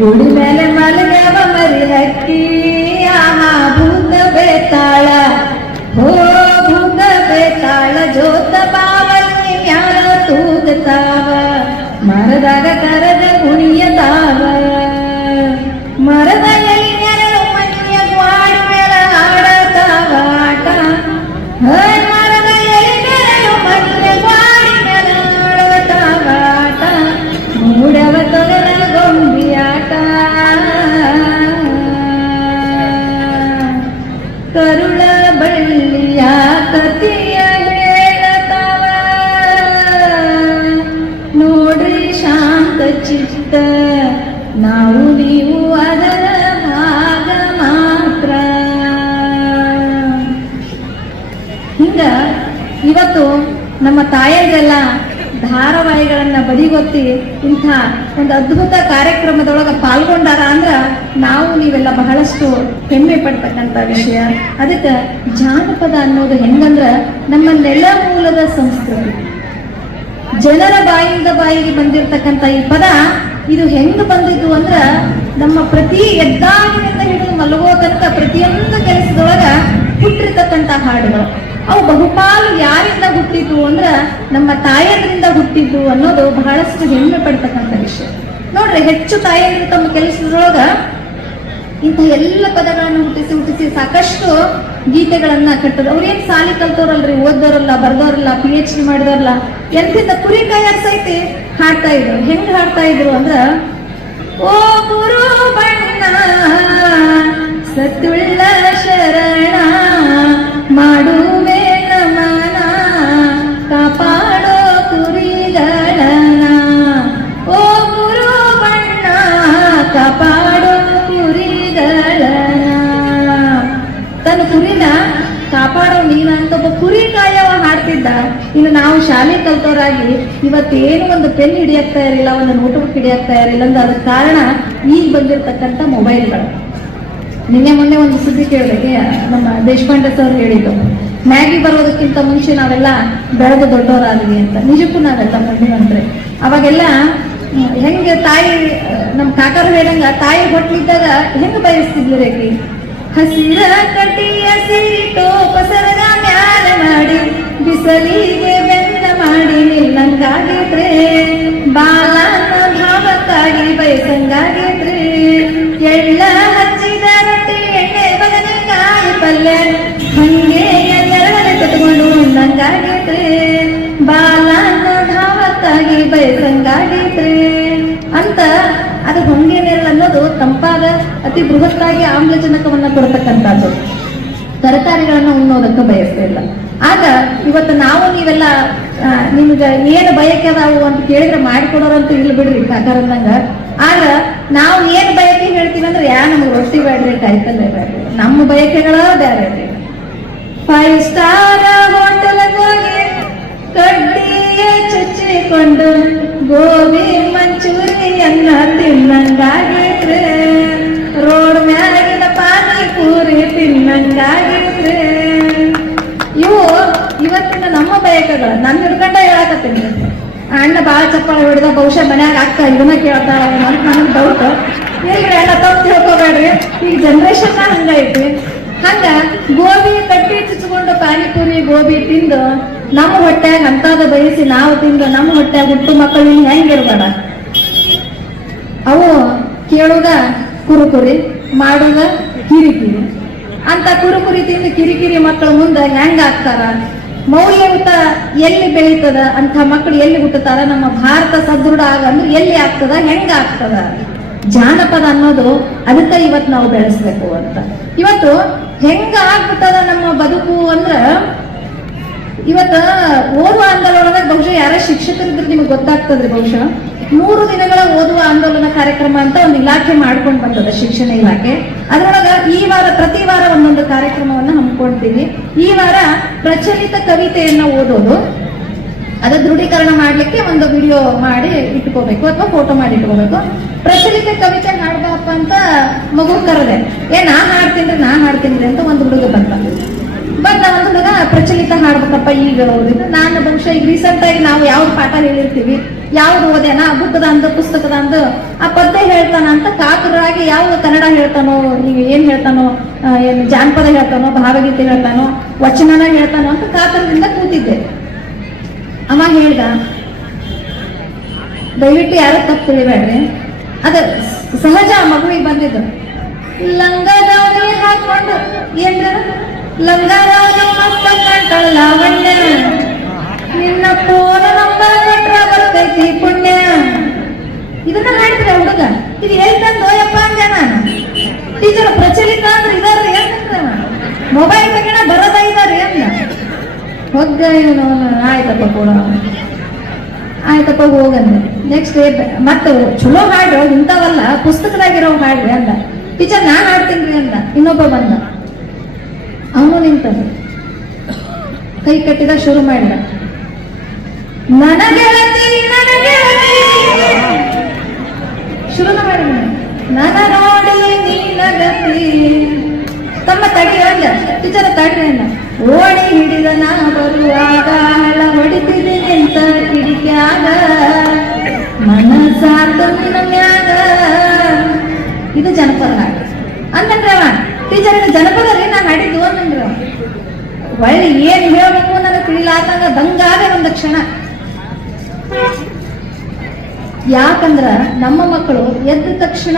ಗುಡಿ ಮೇಲೆ ಮಲಗ್ಯಾವ ಮರಿ ಹಕ್ಕಿ, ಆಹಾ ಭೂತ ಬೇತಾಳ, ಹೋ ಭೂತ ಬೇತಾಳ, ಜೋತ ಬಾವಲ್ಲಿ ಯಾರ ತೂಗತಾವ, ಮರದಾಗ ಕರದ ಕುಣಿಯತಾವ, ಮರದ ಎಲಿಯರ ಮನೆಯ ಗ್ವಾಡ ಮೇಲ ಆಡತಾವ ಆಟ, ಮರದ ಎಲಿಯರ ಮನೆಯ ಗ್ವಾಡ ಮೇಲ ಆಡತಾವ ಆಟ, ಮೂಡವ ತೊಗಲ ಗೊಂಬಿಯಾಟ, ಕರುಳ ಬಳ್ಳಿಯ ಕತಿಯ ಹೇಳತಾವ, ನೋಡ್ರಿ ಶಾಂತ ಚಿತ್ತ, ನಾವು ನೀವು ಅದರ ಭಾಗ ಮಾತ್ರ. ಹಿಂಗ ಇವತ್ತು ನಮ್ಮ ತಾಯಂದೆಲ್ಲ ಧಾರಾವಾಹಿಗಳನ್ನ ಬದಿಗೊತ್ತಿ ಇಂಥ ಒಂದು ಅದ್ಭುತ ಕಾರ್ಯಕ್ರಮದೊಳಗ ಪಾಲ್ಗೊಂಡಾರ ಅಂದ್ರ ನಾವು ನೀವೆಲ್ಲ ಬಹಳಷ್ಟು ಹೆಮ್ಮೆ ಪಡ್ತಕ್ಕಂಥ ವಿಷಯ. ಅದಕ್ಕೆ ಜಾನಪದ ಅನ್ನೋದು ಹೆಂಗಂದ್ರ ನಮ್ಮ ನೆಲ ಮೂಲದ ಸಂಸ್ಕೃತಿ, ಜನರ ಬಾಯಿಂದ ಬಾಯಿಗೆ ಬಂದಿರತಕ್ಕಂಥ ಈ ಪದ ಇದು ಹೆಂಗ್ ಬಂದಿದ್ದು ಅಂದ್ರ ನಮ್ಮ ಪ್ರತಿ ಎದ್ದಾಗಿನಿಂದ ಹಿಡಿದು ಮಲಗೋ ತನಕ ಪ್ರತಿಯೊಂದು ಕೆಲಸದೊಳಗ ಹುಟ್ಟಿರ್ತಕ್ಕಂಥ ಹಾಡುಗಳು. ಅವು ಬಹುಪಾಲು ಯಾರಿಂದ ಹುಟ್ಟಿದ್ದು ಅಂದ್ರ ನಮ್ಮ ತಾಯಂದ್ರಿಂದ ಹುಟ್ಟಿದ್ದು ಅನ್ನೋದು ಬಹಳಷ್ಟು ಹೆಮ್ಮೆ ಪಡ್ತಕ್ಕಂಥ ವಿಷಯ. ನೋಡ್ರಿ, ಹೆಚ್ಚು ತಾಯಂದ್ರು ತಮ್ಮ ಕೆಲಸದೊಳಗ ಇಂಥ ಎಲ್ಲ ಪದಗಳನ್ನು ಹುಟ್ಟಿಸಿ ಸಾಕಷ್ಟು ಗೀತೆಗಳನ್ನ ಕಟ್ಟದ. ಅವ್ರೇನ್ ಸಾಲಿ ಕಲ್ತವ್ರಲ್ರಿ, ಓದೋರಲ್ಲ, ಬರ್ದವ್ರಲ್ಲ, PhD ಮಾಡಿದವ್ರಲ್ಲ, ಎಂತಿಂದ ಕುರಿ ಕಾಯರ್ ಸೈತಿ ಹಾಡ್ತಾ ಇದ್ರು. ಹೆಂಗ್ ಹಾಡ್ತಾ ಇದ್ರು ಅಂದ್ರ, ಓ ಗುರು ಬಣ್ಣ ಸತ್ತುಳ್ಳ ಶರಣ ಮಾಡುವೆ ನಮನ, ಕಾಪಾಡೋ ಕುರಿಗಳನ, ಓ ಗುರು ಬಣ್ಣ ಕಾಪಾಡೋ ಕುರಿಗಳನ. ತನ್ನ ಕುರಿನ ಕಾಪಾಡೋ ನೀನ ಅಂತ ಒಬ್ಬ ಕುರಿ ಕಾಯವ ಹಾಡ್ತಿದ್ದ. ಇನ್ನು ನಾವು ಶಾಲೆ ಕಲ್ತವರಾಗಿ ಇವತ್ತೇನು ಒಂದು ಪೆನ್ ಹಿಡಿಯಾಗ್ತಾ ಇರಲಿಲ್ಲ, ಒಂದು ನೋಟ್ಬುಕ್ ಹಿಡಿಯಾಗ್ತಾ ಇರಲಿಲ್ಲ ಅಂದ್ರೆ ಅದಕ್ಕೆ ಕಾರಣ ಈಗ ಬಂದಿರತಕ್ಕಂಥ ಮೊಬೈಲ್ಗಳು. ನಿನ್ನೆ ಮೊನ್ನೆ ಒಂದು ಸುದ್ದಿ ಕೇಳಿದೆ, ನಮ್ಮ ದೇಶಪಾಂಡೆ ಸರ್ ಹೇಳಿದ್ದು, ಮ್ಯಾಗಿ ಬರೋದಕ್ಕಿಂತ ಮುಂಚೆ ನಾವೆಲ್ಲ ಬೆಳೆದು ದೊಡ್ಡವರಾದ್ವಿ ಅಂತ. ನಿಜಕ್ಕೂ ನಾವೆಲ್ಲ ಮುಂದಿನಂತ್ರೆ ಅವಾಗೆಲ್ಲ ಹೆಂಗೆ ತಾಯಿ ನಮ್ಮ ಕಾಕರು ಹೇಳಂಗ ತಾಯಿ ಹೊಟ್ಲಿದ್ದಾಗ ಹೆಂಗ್ ಬಯಸ್ತಿದ್ವಿ ರೇಖಿ, ಹಸಿರ ಕಟಿಯ ಸೀಟೋ ಪಸರದ ಮ್ಯಾಲ ಮಾಡಿ ಬಿಸಲಿಗೆ ಬೆಂದ ಮಾಡಿ ನಿಲ್ಲಂಗಾಗಿದ್ರೆ ಬಾಲನ ಭಾವಕ್ಕಾಗಿ ಬಯಸಂಗಾಗಿದ್ರೆ ಎಳ್ಳ ಹಚ್ಚಿದ ರೊಟ್ಟಿ ಎಣ್ಣೆ ಬದನೆಕಾಯಿ ಪಲ್ಯ ಹಂಗೆ ನೆರಳಲ್ಲಿ ಕಟ್ಕೊಂಡು ಉಣ್ಣಂಗಾಗಿದ್ರೆ ಬಾಲನ ಭಾವಕ್ಕಾಗಿ ಬಯಸಂಗಾಗಿದ್ರೆ ಅಂತ ಅದು ಹೊಂಗೆ ನೆರಳು ಅನ್ನೋದು ತಂಪಾದ ಅತಿ ಬೃಹತ್ತಾಗಿ ಆಮ್ಲಜನಕವನ್ನ ಕೊಡ್ತಕ್ಕಂಥದ್ದು. ತರಕಾರಿಗಳನ್ನ ಉಣ್ಣೋದಕ್ಕೆ ಬಯಸ್ತಿಲ್ಲ. ಆಗ ಇವತ್ತು ನಾವು ನೀವೆಲ್ಲ ನಿಮ್ಗೆ ಏನು ಬಯಕೆ ಅದಾವು ಅಂತ ಕೇಳಿದ್ರೆ ಮಾಡಿಕೊಡೋರಂತೂ ಇಲ್ಲಿ ಬಿಡ್ರಿ ಕಾಕರಂದಂಗ. ಆಗ ನಾವು ಏನ್ ಬಯಕೆ ಹೇಳ್ತೀವಿ ಅಂದ್ರೆ ನಮ್ಗೆ ರೊಟ್ಟಿ ಬೇಡ್ರಿ ಕಾಯ್ತಲ್ಲೇ ಬೇಡ್ರಿ, ನಮ್ಮ ಬಯಕೆಗಳ ಬೇರೆ. 5 ಸ್ಟಾರ್ ಹೋಟೆಲ್ಗೆ ಹೋಗಿ ಕಡ್ಡಿಯ ಚುಚ್ಚಿಕೊಂಡು ಗೋಬಿ ಮಂಚೂರಿಯನ್ನ ತಿನ್ನಂಗಾಗಿದ್ರೆ ರೋಡ್ ಮ್ಯಾಗಿನ ಪಾನಿಪೂರಿ ತಿನ್ನಂಗಾಗಿದ್ರೆ ಇವು ಇವತ್ತಿನ ನಮ್ಮ ಬಯಕೆಗಳು. ನನ್ನ ಹಿಡ್ಕೊಂಡ ಹೇಳಕತ್ತೀನಿ. ಅಣ್ಣ ಬಾಳ ಚಪ್ಪಾಳೆ ಹೊಡೆದ ಬಹುಶಃ ಮನ್ಯಾಗ ಅಕ್ಕ ಇದನ್ನ ಕೇಳ್ತಾಳ ಅಂತ ನನಗೆ ಡೌಟ್. ಇಲ್ರಿ ಅಣ್ಣ ತಪ್ಪು ತಿಳ್ಕೊಬೇಡ್ರಿ, ಈಗ ಜನರೇಷನ್ ಹಂಗೈತಿ. ಹಂಗ ಗೋಬಿ ಕಟ್ಟಿ ಚುಚ್ಚಿಕೊಂಡು ಪಾನಿಪುರಿ ಗೋಬಿ ತಿಂದು ನಮ್ಮ ಹೊಟ್ಟ್ಯಾಗ ಅಂತದ ಬಯಸಿ ನಾವು ತಿಂದು ನಮ್ಮ ಹೊಟ್ಟ್ಯಾಗ ಹುಟ್ಟು ಮಕ್ಕಳು ಹೆಂಗಿರ್ಬೇಡ. ಅವು ಕೇಳುದ ಕುರುಕುರಿ, ಮಾಡುದ ಕಿರಿಕಿರಿ. ಅಂತ ಕುರುಕುರಿ ತಿಂದು ಕಿರಿಕಿರಿ ಮಕ್ಕಳು ಮುಂದೆ ಹೆಂಗ ಆಗ್ತಾರ? ಮೌಲ್ಯಯುತ ಎಲ್ಲಿ ಬೆಳೀತದ? ಅಂತ ಮಕ್ಕಳು ಎಲ್ಲಿ ಹುಟ್ಟುತ್ತಾರ? ನಮ್ಮ ಭಾರತ ಸದೃಢ ಅಂದ್ರೆ ಎಲ್ಲಿ ಆಗ್ತದ? ಹೆಂಗ ಆಗ್ತದ? ಜಾನಪದ ಅನ್ನೋದು ಅದಕ್ಕೆ ಇವತ್ತು ನಾವು ಬೆಳೆಸ್ಬೇಕು ಅಂತ. ಇವತ್ತು ಹೆಂಗ ಆಗ್ಬಿಟ್ಟದ ನಮ್ಮ ಬದುಕು ಅಂದ್ರ, ಇವತ್ತ ಓದುವ ಆಂದೋಲನದಾಗ ಬಹುಶಃ ಯಾರ ಶಿಕ್ಷಕರಿದ್ರೆ ನಿಮ್ಗೆ ಗೊತ್ತಾಗ್ತದ್ರಿ. ಬಹುಶಃ 3 ದಿನಗಳ ಓದುವ ಆಂದೋಲನ ಕಾರ್ಯಕ್ರಮ ಅಂತ ಒಂದು ಇಲಾಖೆ ಮಾಡ್ಕೊಂಡು ಬಂದದ, ಶಿಕ್ಷಣ ಇಲಾಖೆ. ಅದರೊಳಗ ಈ ವಾರ ಪ್ರತಿ ವಾರ ಒಂದೊಂದು ಕಾರ್ಯಕ್ರಮವನ್ನ ಹಮ್ಮಿಕೊಳ್ತೀವಿ. ಈ ವಾರ ಪ್ರಚಲಿತ ಕವಿತೆಯನ್ನ ಓದೋದು, ಅದ ದೃಢೀಕರಣ ಮಾಡ್ಲಿಕ್ಕೆ ಒಂದು ವಿಡಿಯೋ ಮಾಡಿ ಇಟ್ಕೋಬೇಕು ಅಥವಾ ಫೋಟೋ ಮಾಡಿ ಇಟ್ಕೋಬೇಕು. ಪ್ರಚಲಿತ ಕವಿತೆ ಹಾಡ್ಬಪ್ಪ ಅಂತ ಮಗು ಕರೆದೆ. ನಾ ಹಾಡ್ತೀನಿ ಅಂತ ಒಂದು ಹುಡುಗ ಬಂದ ಒಂದು ಹುಡುಗ ಪ್ರಚಲಿತ ಹಾಡ್ಬೇಕಪ್ಪ ಈಗ ಓದಿದ್ದು. ನಾನು ಬಹುಶಃ ಈಗ ರೀಸೆಂಟ್ ಆಗಿ ನಾವು ಯಾವ್ದು ಪಾಠ ಹೇಳಿರ್ತೀವಿ, ಯಾವ್ದು ಓದೇನಾ, ಬುಕ್ಕದ ಅಂದ ಪುಸ್ತಕದ ಅಂದ ಆ ಪದ್ಯ ಹೇಳ್ತಾನ ಅಂತ ಕಾತುರಾಗಿ ಯಾವ್ದು ಕನ್ನಡ ಹೇಳ್ತಾನೋ, ಈಗ ಏನ್ ಹೇಳ್ತಾನೋ, ಏನು ಜಾನಪದ ಹೇಳ್ತಾನೋ, ಭಾವಗೀತೆ ಹೇಳ್ತಾನೋ, ವಚನನ ಹೇಳ್ತಾನೋ ಅಂತ ಕಾತರದಿಂದ ಕೂತಿದ್ದೆ. ಅವ ಹೇಳ್ದ, ದಯವಿಟ್ಟು ಯಾರು ತಪ್ಪು ತಿಳಿಬೇಡ್ರಿ, ಅದ ಸಹಜ ಮಗುವಿಗೆ ಬಂದಿದ್ದು. ಲಂಗದವನಿ ಹಾಕೊಂಡು ಏನ್ರ ಲಂಗದವನಿ ಮಸ್ತ ಕಂಠ ಲಾವಣ್ಯ, ನಿನ್ನ ಫೋನ್ ನಂಬರ್ ಕೊಟ್ರ ಬರ್ತೈತಿ ಪುಣ್ಯ. ಇದನ್ನ ಹಾಡಿದ್ರೆ ಹುಡುಗ, ಇದು ಹೇಳ್ತಂದು ಯಪ್ಪ ಅಂದೆ ನಾನು. ಟೀಚರ್ ಪ್ರಚಲಿತ ಅಂದ್ರೆ ಇದಾರ್ರಿ ಅಂತಂದ್ರ ಮೊಬೈಲ್ ತಗೋಣ ಬರೋದ ಇದಾರಿ ಅಂದ. ಹೊಗ್ಗ ಇವನು ಆಯ್ತಪ್ಪ ಕೂಡ ಆಯ್ತಪ್ಪ ಹೋಗಂದೆ. ನೆಕ್ಸ್ಟ್ ಮತ್ತೆ ಚಲೋ ಹಾಡ್ರಿ, ಇಂಥವಲ್ಲ ಪುಸ್ತಕದಾಗಿರೋ ಹಾಡ್ರಿ ಅಂದ. ಟೀಚರ್ ನಾನ್ ಹಾಡ್ತೀನಿ ಅಂದ. ಇನ್ನೊಬ್ಬ ಬಂದ, ಅವನು ನಿಂತ ಕೈ ಕಟ್ಟಿದ ಶುರು ಮಾಡಿದ. ನನಗೆಳತಿ ಶುರು ಮಾಡಿದ, ನನ ನೋಡಿ ನೀನಗತಿ ತಮ್ಮ ತಡಿ ಅಂದ. ಟೀಚರ್ ತಡ್ರಿ ಅಂದ. ಓಣಿ ಹಿಡಿದ ನಾ ಬರುವಾಗ ಹಳ ಹೊಡಿತಿದೆ ನಿಂತ ಕಿಡಿಕ್ಯಾಗ, ಮನಸಾತ ನಿನ್ನ ಮ್ಯಾಗ. ಇದು ಜನಪದ ಹಾಡು ಅಂತಂದ್ರೆ ಅವ. ಟೀಚರ್ ಇದು ಜನಪದ ರೀ ನಾ ಹಾಡಿದ್ದು ಅಂತಂದ್ರೆ ಒಳ್ಳೆ ಏನ್ ಹೇಳ್ಬೇಕು ನನಗೆ ತಿಳಿಲಾತಂಗ ದಂಗಾದ ಒಂದು ಕ್ಷಣ. ಯಾಕಂದ್ರ ನಮ್ಮ ಮಕ್ಕಳು ಎದ್ದ ತಕ್ಷಣ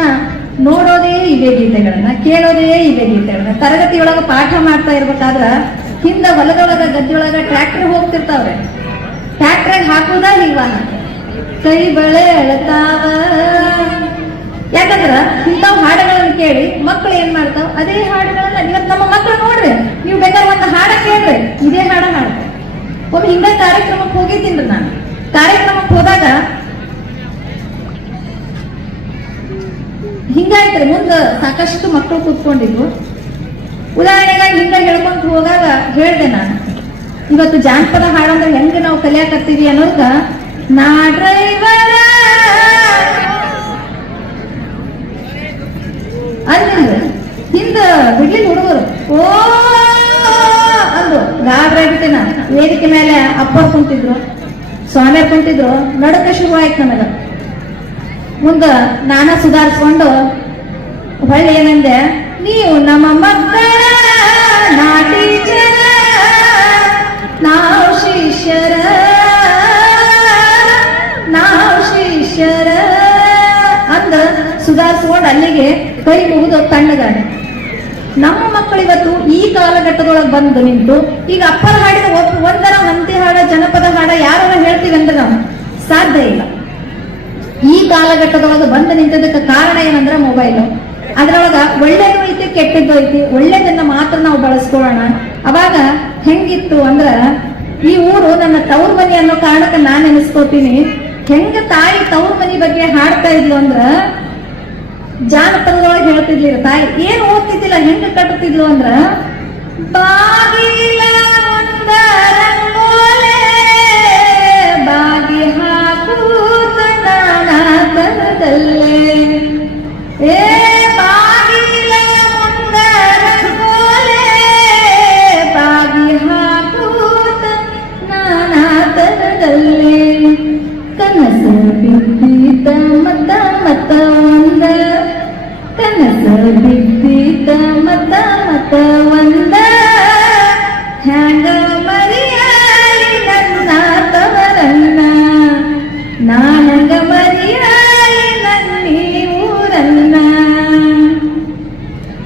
ನೋಡೋದೇ ಇವೆ ಗೀತೆಗಳನ್ನ, ಕೇಳೋದೇ ಇವೆ ಗೀತೆಗಳನ್ನ. ತರಗತಿಯೊಳಗ ಪಾಠ ಮಾಡ್ತಾ ಇರ್ಬೇಕಾದ್ರ ಹಿಂದ ಹೊಲದೊಳಗ ಗದ್ದೆಯೊಳಗ ಟ್ರ್ಯಾಕ್ಟರ್ ಹೋಗ್ತಿರ್ತಾವ್ರೆ. ಟ್ರ್ಯಾಕ್ಟರ್ ಹಾಕುದ ಹೀವಾನ ಕೈ ಬಳೆ ಎಳತಾವ. ಯಾಕಂದ್ರ ಇಂಥವ್ ಹಾಡುಗಳನ್ನ ಕೇಳಿ ಮಕ್ಕಳು ಏನ್ ಮಾಡ್ತಾವ, ಅದೇ ಹಾಡುಗಳನ್ನ. ಇವತ್ತು ನಮ್ಮ ಮಕ್ಕಳು ನೋಡ್ರಿ, ನೀವು ಬೇಕಾದ್ರೆ ಒಂದು ಹಾಡ ಕೇಳ್ರಿ, ಇದೇ ಹಾಡ ಹಾಡ್ತಾರೆ. ಒಮ್ಮೆ ಹಿಂಗ ಕಾರ್ಯಕ್ರಮಕ್ಕೆ ಹೋಗಿದ್ದೀನಿ ನಾನು. ಕಾರ್ಯಕ್ರಮಕ್ಕೆ ಹೋದಾಗ ಹಿಂಗಾಯ್ತ್ರಿ, ಮುಂದೆ ಸಾಕಷ್ಟು ಮಕ್ಕಳು ಕೂತ್ಕೊಂಡಿದ್ರು. ಉದಾಹರಣೆಗಾಗಿ ಹಿಂಗ ಹೇಳ್ಕೊಂತ ಹೋಗಾಗ ಹೇಳ್ದೆ ನಾನು, ಇವತ್ತು ಜಾನಪದ ಹಾಡಂದ್ರೆ ಹೆಂಗೆ ನಾವು ಕಲಿಯಾಕತ್ತೀವಿ ಅನ್ನೋದ. ನಾ ಡ್ರೈವರ ಅಂದ್ರ ಹಿಂದ ಬಿಡ್ಲಿಲ್ಲ ಹುಡುಗರು. ಓ ಅಂದ್ರು, ಗಾಬ್ರಾಗ್ಬಿಟ್ಟಿನ. ವೇದಿಕೆ ಮೇಲೆ ಅಪ್ಪರ್ ಕುಂತಿದ್ರು, ಸ್ವಾಮಿಯರ್ ಕುಂತಿದ್ರು. ನಡಕ ಶುರು ಆಯ್ತು ನನಗ. ಮುಂದ ನಾನ ಸುಧಾರಿಸ್ಕೊಂಡು ಹೊಳ್ಳಿ ಏನಂದೆ, ನೀವು ನಮ್ಮ ಮಕ್ಕಳ ನಾ ಟೀಚರ ನಾವು ಶಿಷ್ಯರ ಅಂದ ಸುಧಾರಿಸ್ಕೊಂಡು ಅಲ್ಲಿಗೆ ಕೈ ಮುಗಿದು ತಣ್ಣಗಾಡ. ನಮ್ಮ ಮಕ್ಕಳು ಇವತ್ತು ಈ ಕಾಲಘಟ್ಟದೊಳಗೆ ಬಂದು ನಿಂತು ಈಗ ಅಪ್ಪರ ಹಾಡಿದ ಒಂದರ ಹಂತಿ ಹಾಡ ಜನಪದ ಹಾಡ ಯಾರು ಹೇಳ್ತೀವಿ ಅಂದ್ರೆ ನಾವು ಸಾಧ್ಯ ಇಲ್ಲ. ಈ ಕಾಲಘಟ್ಟದೊಳಗೆ ಬಂದು ನಿಂತದಕ್ಕೆ ಕಾರಣ ಏನಂದ್ರೆ ಮೊಬೈಲು. ಅದ್ರೊಳಗ ಒಳ್ಳೇದು ಐತಿ ಕೆಟ್ಟದ್ದು ಐತಿ. ಒಳ್ಳೇದನ್ನ ಮಾತ್ರ ನಾವು ಬಳಸ್ಕೊಳ್ಳೋಣ. ಅವಾಗ ಹೆಂಗಿತ್ತು ಅಂದ್ರ ಈ ಊರು ನನ್ನ ತವ್ರ ಮನಿ ಅನ್ನೋ ಕಾರಣಕ್ಕೆ ನಾನ್ ನೆನೆಸ್ಕೋತೀನಿ. ಹೆಂಗ ತಾಯಿ ತವ್ರ ಮನಿ ಬಗ್ಗೆ ಹಾಡ್ತಾ ಇದ್ಲು ಅಂದ್ರ ಜಾನಪದದೊಳಗೆ ಹೇಳ್ತಿದ್ಲಿ. ತಾಯಿ ಏನ್ ಓದ್ತಿದ್ದಿಲ್ಲ, ಹೆಂಗ ಕಟ್ಟುತ್ತಿದ್ಲು ಅಂದ್ರ ಬಾಗಿಲ ಬಾಗಿ ಹಾಕೂತ ನಾನಾತನದಲ್ಲೇ ಏ ಬಾಗಿಲ ಮುಂದರಂಗೋಲೆ ಬಾಗಿ ಹಾಕೂತ ನಾನಾತನದಲ್ಲೇ ಕನಸ ಬಿದ್ದೀತ ಮತ ಮತ ಒಂದ ಕನಸ ಬಿದ್ದೀತ ಮತ ಮತ ಒಂದ ಹ್ಯಾಂಗ ಮರಿಯಾಲಿ ನನ್ನ ತವರನ್ನ ನಾನಂಗ ಮರಿಯಾಲಿ ನನ್ನೀ ಊರನ್ನ.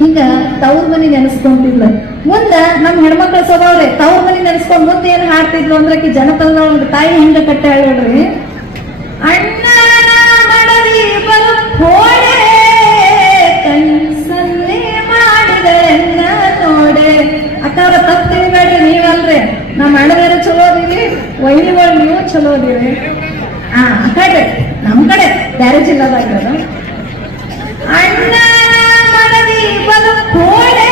ಹಿಂಗ ತವ್ರ ಮನಿ ನೆನೆಸ್ಕೊಂತಿದ್ಲ. ಮುಂದ ನಮ್ ಹೆಣ್ಮಕ್ಳ ಸ್ವಭಾವ್ರೆ ತವ್ರ ಮನಿ ನೆನೆಸ್ಕೊಂಡ್ ಮುಂದೆ ಏನ್ ಹಾಡ್ತಿದ್ಲು ಅಂದ್ರಕಿ ಜನಪದ ತಾಯಿ ಹೆಂಗ ಕಟ್ಟೆ ಹೇಳ್ರಿ. ಅಣ್ಣನ ಮಡದಿ ಬರು ಹೋಡೆ ಕನ್ಸನ್ನೆ ಮಾಡಿದೆ ನೋಡೆ. ಅಕ್ಕವ್ರ ತಪ್ಪು ತಿಳಿಬೇಡ್ರಿ, ನೀವಲ್ರಿ. ನಮ್ಮ ಅಣ್ಣದೇರ ಚಲೋ ಅದೀವಿ, ವೈನಿಗಳು ನೀವು ಚಲೋ ಅದೀವಿ. ಅಕ್ಕಡೆ ನಮ್ ಕಡೆ ಬ್ಯಾರೆ ಜಿಲ್ಲಾದಾಗ ಅಣ್ಣ ಮಡದಿ ಬರು ಹೋಡೆ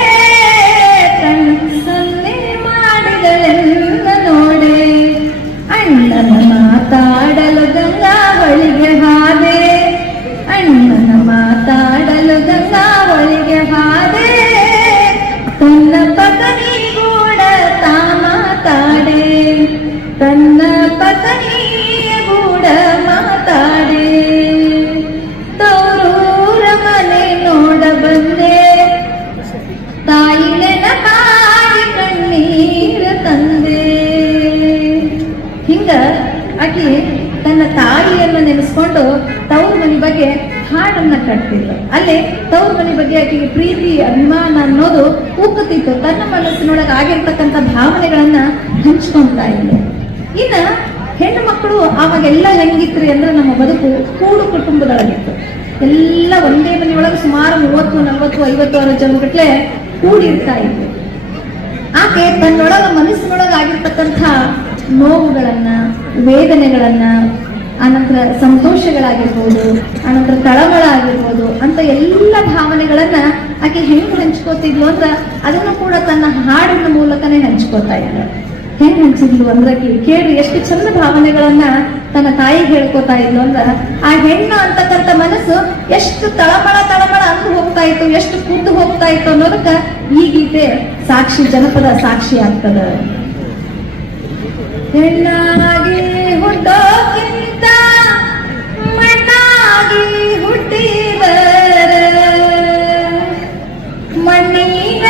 ಕನ್ಸನ್ನೆ ಮಾಡಿದೆ ನೋಡೆ. ಅಣ್ಣನ ಮಾತಾಡಲು ಗಂಗಾವಳಿಗೆ ಹಾದೆ ಅಣ್ಣನ ಮಾತಾಡಲು ಗಂಗಾವಳಿಗೆ ಹಾದೆ ತನ್ನ ಪತ್ನಿ ಕೂಡ ತಾ ಮಾತಾಡೆ ತನ್ನ ಪತ್ನಿಯ ಕೂಡ ಮಾತಾಡೆ. ತವರೂರ ಮನೆ ನೋಡ ಬಂದೆ ತಾಯಿ ನೆನಪಾಗಿ ಕಣ್ಣೀರ ತಂದೆ. ಹಿಂಗ ಆಕಿ ತನ್ನ ತಾಯಿಯನ್ನು ನೆನೆಸ್ಕೊಂಡು ತವ್ರ ಮನಿ ಬಗ್ಗೆ ಹಾಡನ್ನ ಕಟ್ತಿದ್ಲು. ಅಲ್ಲೇ ತವ್ರ ಮನಿ ಬಗ್ಗೆ ಆಕೆಗೆ ಪ್ರೀತಿ ಅಭಿಮಾನ ಅನ್ನೋದು ಉಕ್ಕುತ್ತಿತ್ತು. ತನ್ನ ಮನಸ್ಸಿನೊಳಗೆ ಆಗಿರ್ತಕ್ಕಂಥ ಭಾವನೆಗಳನ್ನ ಹಂಚ್ಕೊಂತಾ ಇದ್ಲು. ಇನ್ನ ಹೆಣ್ಣು ಮಕ್ಕಳು ಆವಾಗೆಲ್ಲ ಹೆಂಗಿತ್ರಿ ಅಂದ್ರೆ ನಮ್ಮ ಬದುಕು ಕೂಡು ಕುಟುಂಬದೊಳಗಿತ್ತು. ಎಲ್ಲ ಒಂದೇ ಮನೆಯೊಳಗೆ ಸುಮಾರು 30, 40, 50 ಜನಗಟ್ಲೆ ಕೂಡಿರ್ತಾ ಇತ್ತು. ಆಕೆ ತನ್ನೊಳಗ ಮನಸ್ಸಿನೊಳಗ ಆಗಿರ್ತಕ್ಕಂಥ ನೋವುಗಳನ್ನ ವೇದನೆಗಳನ್ನ ಆನಂತರ ಸಂತೋಷಗಳಾಗಿರ್ಬೋದು ಆನಂತರ ತಳಮಳ ಆಗಿರ್ಬೋದು ಅಂತ ಎಲ್ಲ ಭಾವನೆಗಳನ್ನ ಆಕೆ ಹೆಂಗ್ ಹಂಚ್ಕೋತಿದ್ಲು ಅಂತ ಅದನ್ನು ಕೂಡ ತನ್ನ ಹಾಡಿನ ಮೂಲಕನೇ ಹಂಚ್ಕೋತಾ ಇದ್ಲು. ಹೆಂಗ್ ಹಂಚಿದ್ಲು ಅಂದ್ರೆ ಕೇಳಿ ಎಷ್ಟು ಚಂದ ಭಾವನೆಗಳನ್ನ ತನ್ನ ತಾಯಿಗೆ ಹೇಳ್ಕೊತಾ ಇದ್ಲು ಅಂದ್ರ ಆ ಹೆಣ್ಣು ಅಂತಕ್ಕಂಥ ಮನಸ್ಸು ಎಷ್ಟು ತಳಮಳ ಅಂದು ಹೋಗ್ತಾ ಇತ್ತು, ಎಷ್ಟು ಕುದ್ದು ಹೋಗ್ತಾ ಇತ್ತು ಅನ್ನೋದಕ್ಕ ಈ ಗೀತೆ ಸಾಕ್ಷಿ, ಜನಪದ ಸಾಕ್ಷಿ ಆಗ್ತದ. ಹೆಣ್ಣಾಗಿ ಹುಟ್ಟೋಕ್ಕಿಂತ ಮಣ್ಣಾಗಿ ಹುಟ್ಟಿದರ ಮಣ್ಣಿನ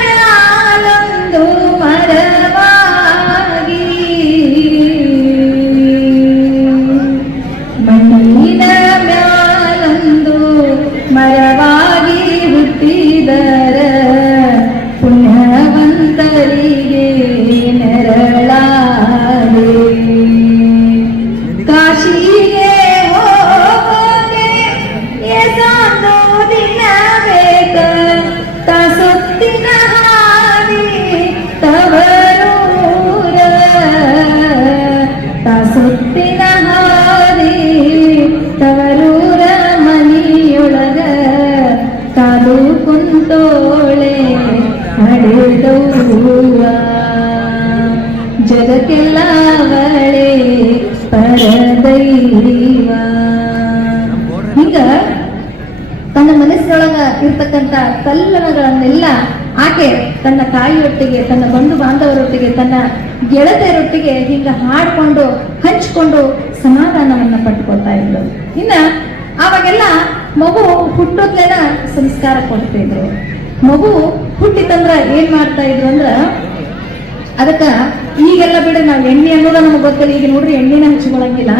ಮ್ಯಾಲೊಂದು ಮರವಾಗಿ ಮಣ್ಣಿನ ಮ್ಯಾಲೊಂದು ಮರವಾಗಿ ಹುಟ್ಟಿದರ ಪುಣ್ಯವಂತರಿಗೆ ನೆರಳಾದೆ. ಕಾಶಿಗೆ ಹೋಗೋಕೆ ಎಸೊಂದು ದಿನ ಬೇಕ ತಾಸೊತ್ತಿನ ಹಾದಿ ತವರೂರ ತಾಸೊತ್ತಿನ ಹಾದಿ ತವರೂರ ಮನಿಯೊಳಗ ಕಾದು ಕುಂತೋಳೆ ಹಡೆದವ್ವ ಜಗಕ್ಕೆಲ್ಲ ಅವಳೆ ಪರದೈವ. ಹಿಂಗ ತನ್ನ ಮನಸ್ಸಿನೊಳಗ ಇರ್ತಕ್ಕಂಥ ತಲ್ಲಣಗಳನ್ನೆಲ್ಲ ಆಕೆ ತನ್ನ ತಾಯಿಯೊಟ್ಟಿಗೆ, ತನ್ನ ಬಂಧು ಬಾಂಧವರೊಟ್ಟಿಗೆ, ತನ್ನ ಗೆಳತಿಯರೊಟ್ಟಿಗೆ ಹಿಂಗ ಹಾಡ್ಕೊಂಡು ಹಂಚ್ಕೊಂಡು ಸಮಾಧಾನವನ್ನ ಪಟ್ಕೊಳ್ತಾ ಇದ್ರು. ಇನ್ನ ಅವಾಗೆಲ್ಲ ಮಗು ಹುಟ್ಟೋದ್ಲೇನ ಸಂಸ್ಕಾರ ಕೊಡ್ತಿದ್ರು. ಮಗು ಹುಟ್ಟಿತಂದ್ರ ಏನ್ ಮಾಡ್ತಾ ಇದ್ರು ಅಂದ್ರ ಅದಕ್ಕ ಈಗೆಲ್ಲ ಬಿಡ ನಾವ್ ಎಣ್ಣೆ ಅನ್ನೋದ ನಮಗ್ ಗೊತ್ತಿಲ್ಲ. ಈಗ ನೋಡ್ರಿ ಎಣ್ಣೆನ ಹಚ್ಕೊಳಂಗಿಲ್ಲ.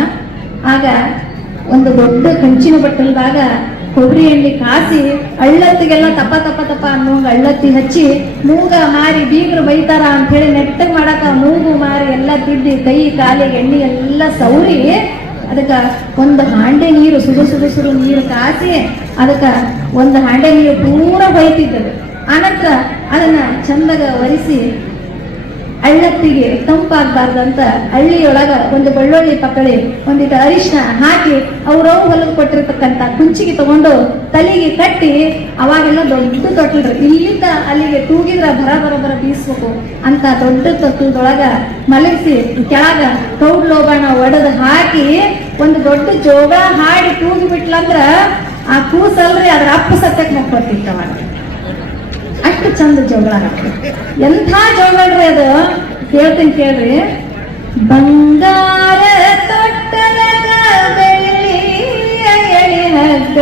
ಆಗ ಒಂದು ದೊಡ್ಡ ಕಂಚಿನ ಬಟ್ಟಲ್ದಾಗ ಕೊಬ್ಬರಿ ಎಣ್ಣೆ ಕಾಸಿ ಅಳ್ಳತ್ತಿಗೆಲ್ಲ ತಪ್ಪ ತಪ್ಪ ತಪ್ಪ ಅನ್ನೋಂಗ ಅಳ್ಳತ್ತಿ ಹಚ್ಚಿ ಮೂಗ ಮಾರಿ ಬೀಗರು ಬೈತಾರ ಅಂತ ಹೇಳಿ ನೆಟ್ಟಗ್ ಮಾಡಾಕ ಮೂಗು ಮಾರಿ ಎಲ್ಲ ತಿದ್ದಿ ಕೈ ಕಾಲಿಗೆ ಎಣ್ಣೆ ಎಲ್ಲ ಸೌರಿ ಅದಕ್ಕ ಒಂದು ಹಾಂಡೆ ನೀರು ಸುಡು ನೀರು ಕಾಸಿ ಅದಕ್ಕ ಒಂದು ಹಾಂಡೆ ನೀರು ಪೂರ ಬೈತಿದ್ದದು. ಆನಂತರ ಅದನ್ನ ಚಂದಾಗ ಒರೆಸಿ ಅಳ್ಳತ್ತಿಗೆ ತಂಪಾಗಬಾರ್ದಂತ ಹಳ್ಳಿಯೊಳಗ ಒಂದು ಬೆಳ್ಳುಳ್ಳಿ ತಕ್ಕಳಿ ಒಂದಿಟ್ಟು ಅರಿಶಿನ ಹಾಕಿ ಅವ್ರವ್ ಹೊಲಕ್ಕೆ ಕೊಟ್ಟಿರ್ತಕ್ಕಂಥ ಕುಂಚಿಗೆ ತಗೊಂಡು ತಲೆಗೆ ಕಟ್ಟಿ ಅವಾಗೆಲ್ಲ ದೊಡ್ಡ ತೊಟ್ಟಲ್ರಿ, ಇಲ್ಲಿಂದ ಅಲ್ಲಿಗೆ ತೂಗಿದ್ರ ಬರ ಬೀಸ್ಬೇಕು ಅಂತ ದೊಡ್ಡ ತೊಟ್ಟಲದೊಳಗ ಮಲಗಿಸಿ ಕೆಳಗ ಕೌಡ್ಲೋಬಣ ಒಡೆದು ಹಾಕಿ ಒಂದು ದೊಡ್ಡ ಜೋಗ ಹಾಡಿ ತೂಗಿ ಬಿಟ್ಲಂದ್ರ ಆ ಕೂಸಲ್ರಿ ಅದ್ರ ಅಪ್ಪ ಸತ್ಯಕ್ಕೆ ಮಕ್ಕೊತಿತ್ತವ. ಅಷ್ಟು ಚಂದ ಜೋಗಳ ಎಂಥ ಜೋಗಳ್ರಿ ಅದು. ಹೇಳ್ತೀನಿ ಕೇಳ್ರಿ. ಬಂಗಾರ ತೊಟ್ಟಲಗ ಬೆಳ್ಳಿಯ ಎಳೆ ಹಗ್ಗ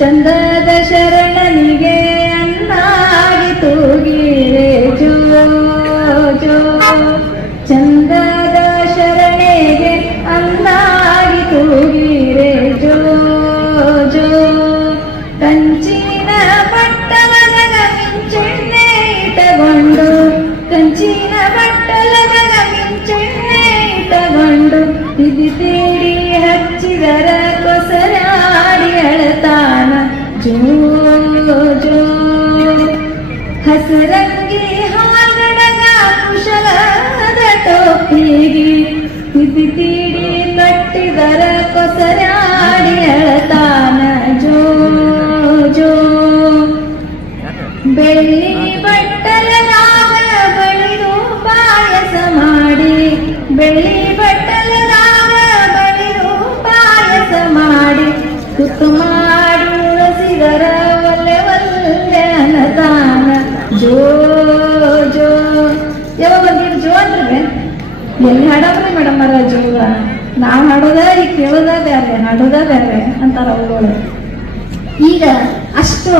ಚಂದದ ಶರಣನಿಗೆ ಅನ್ನಾಗಿ ತೂಗಿರೆ ಜೋ ಜೋ ಚಂದದ ಶರಣೆಗೆ ಅನ್ನಾಗಿ ತೂಗಿರೆ ಜೋ ಜೋ ಕಂಚಿನ ಬಟ್ಟಲಗ ಮಿಂಚೆಣ್ಣೆ ಇಟ್ಟಗೊಂಡು ಕಂಚಿನ ಬಟ್ಟಲಗ ಮಿಂಚೆಣ್ಣೆ ಇಟ್ಟಗೊಂಡು ತಿದಿ ತೀಡಿ ಹಚ್ಚಿದರ ಕೊಸರಾಡಿ ಅಳತಾನ ಜೋ ಜೋ ಹಸರಂಗಿ ಹಾಗಡಗ ಕುಶಲದ ಟೋಪಿಗಿ ತಿದಿ ತೀಡಿ ಕಟ್ಟಿದರ ಕೊಸರಾಡಿ ಅಳತಾನ ಜೋ ಜೋ ಬೆಳ್ಳಿ ಬಟ್ಟಲದಾಗ ಬಳಿದು ಪಾಯಸ ಮಾಡಿ ಬೆಳ್ಳಿ ಬಟ್ಟಲದಾಗ ಬಳಿದು ಪಾಯಸ ಮಾಡಿ ತುತ್ತು ಮಾಡಿ ಉಳಿಸಿದರ ಒಲ್ಲೆ ಒಲ್ಲೆ ಅನ್ನದಾನ ಜೋ ಜೋ. ಯಾವಾಗ ಬಂದಿರು ಜೋ ಅಂದ್ರೆ ಎಲ್ಲಿ ಹಾಡವ್ರಿ ಮೇಡಮ್ ಅವರ ಜೋಗ? ನಾವ್ ಹಾಡೋದ ಈಗ ಕೇಳೋದ ಬೇರೆ ಹಾಡೋದ ಬೇರೆ ಅಂತಾರ ಅವುಗಳು. ಈಗ ಅಷ್ಟು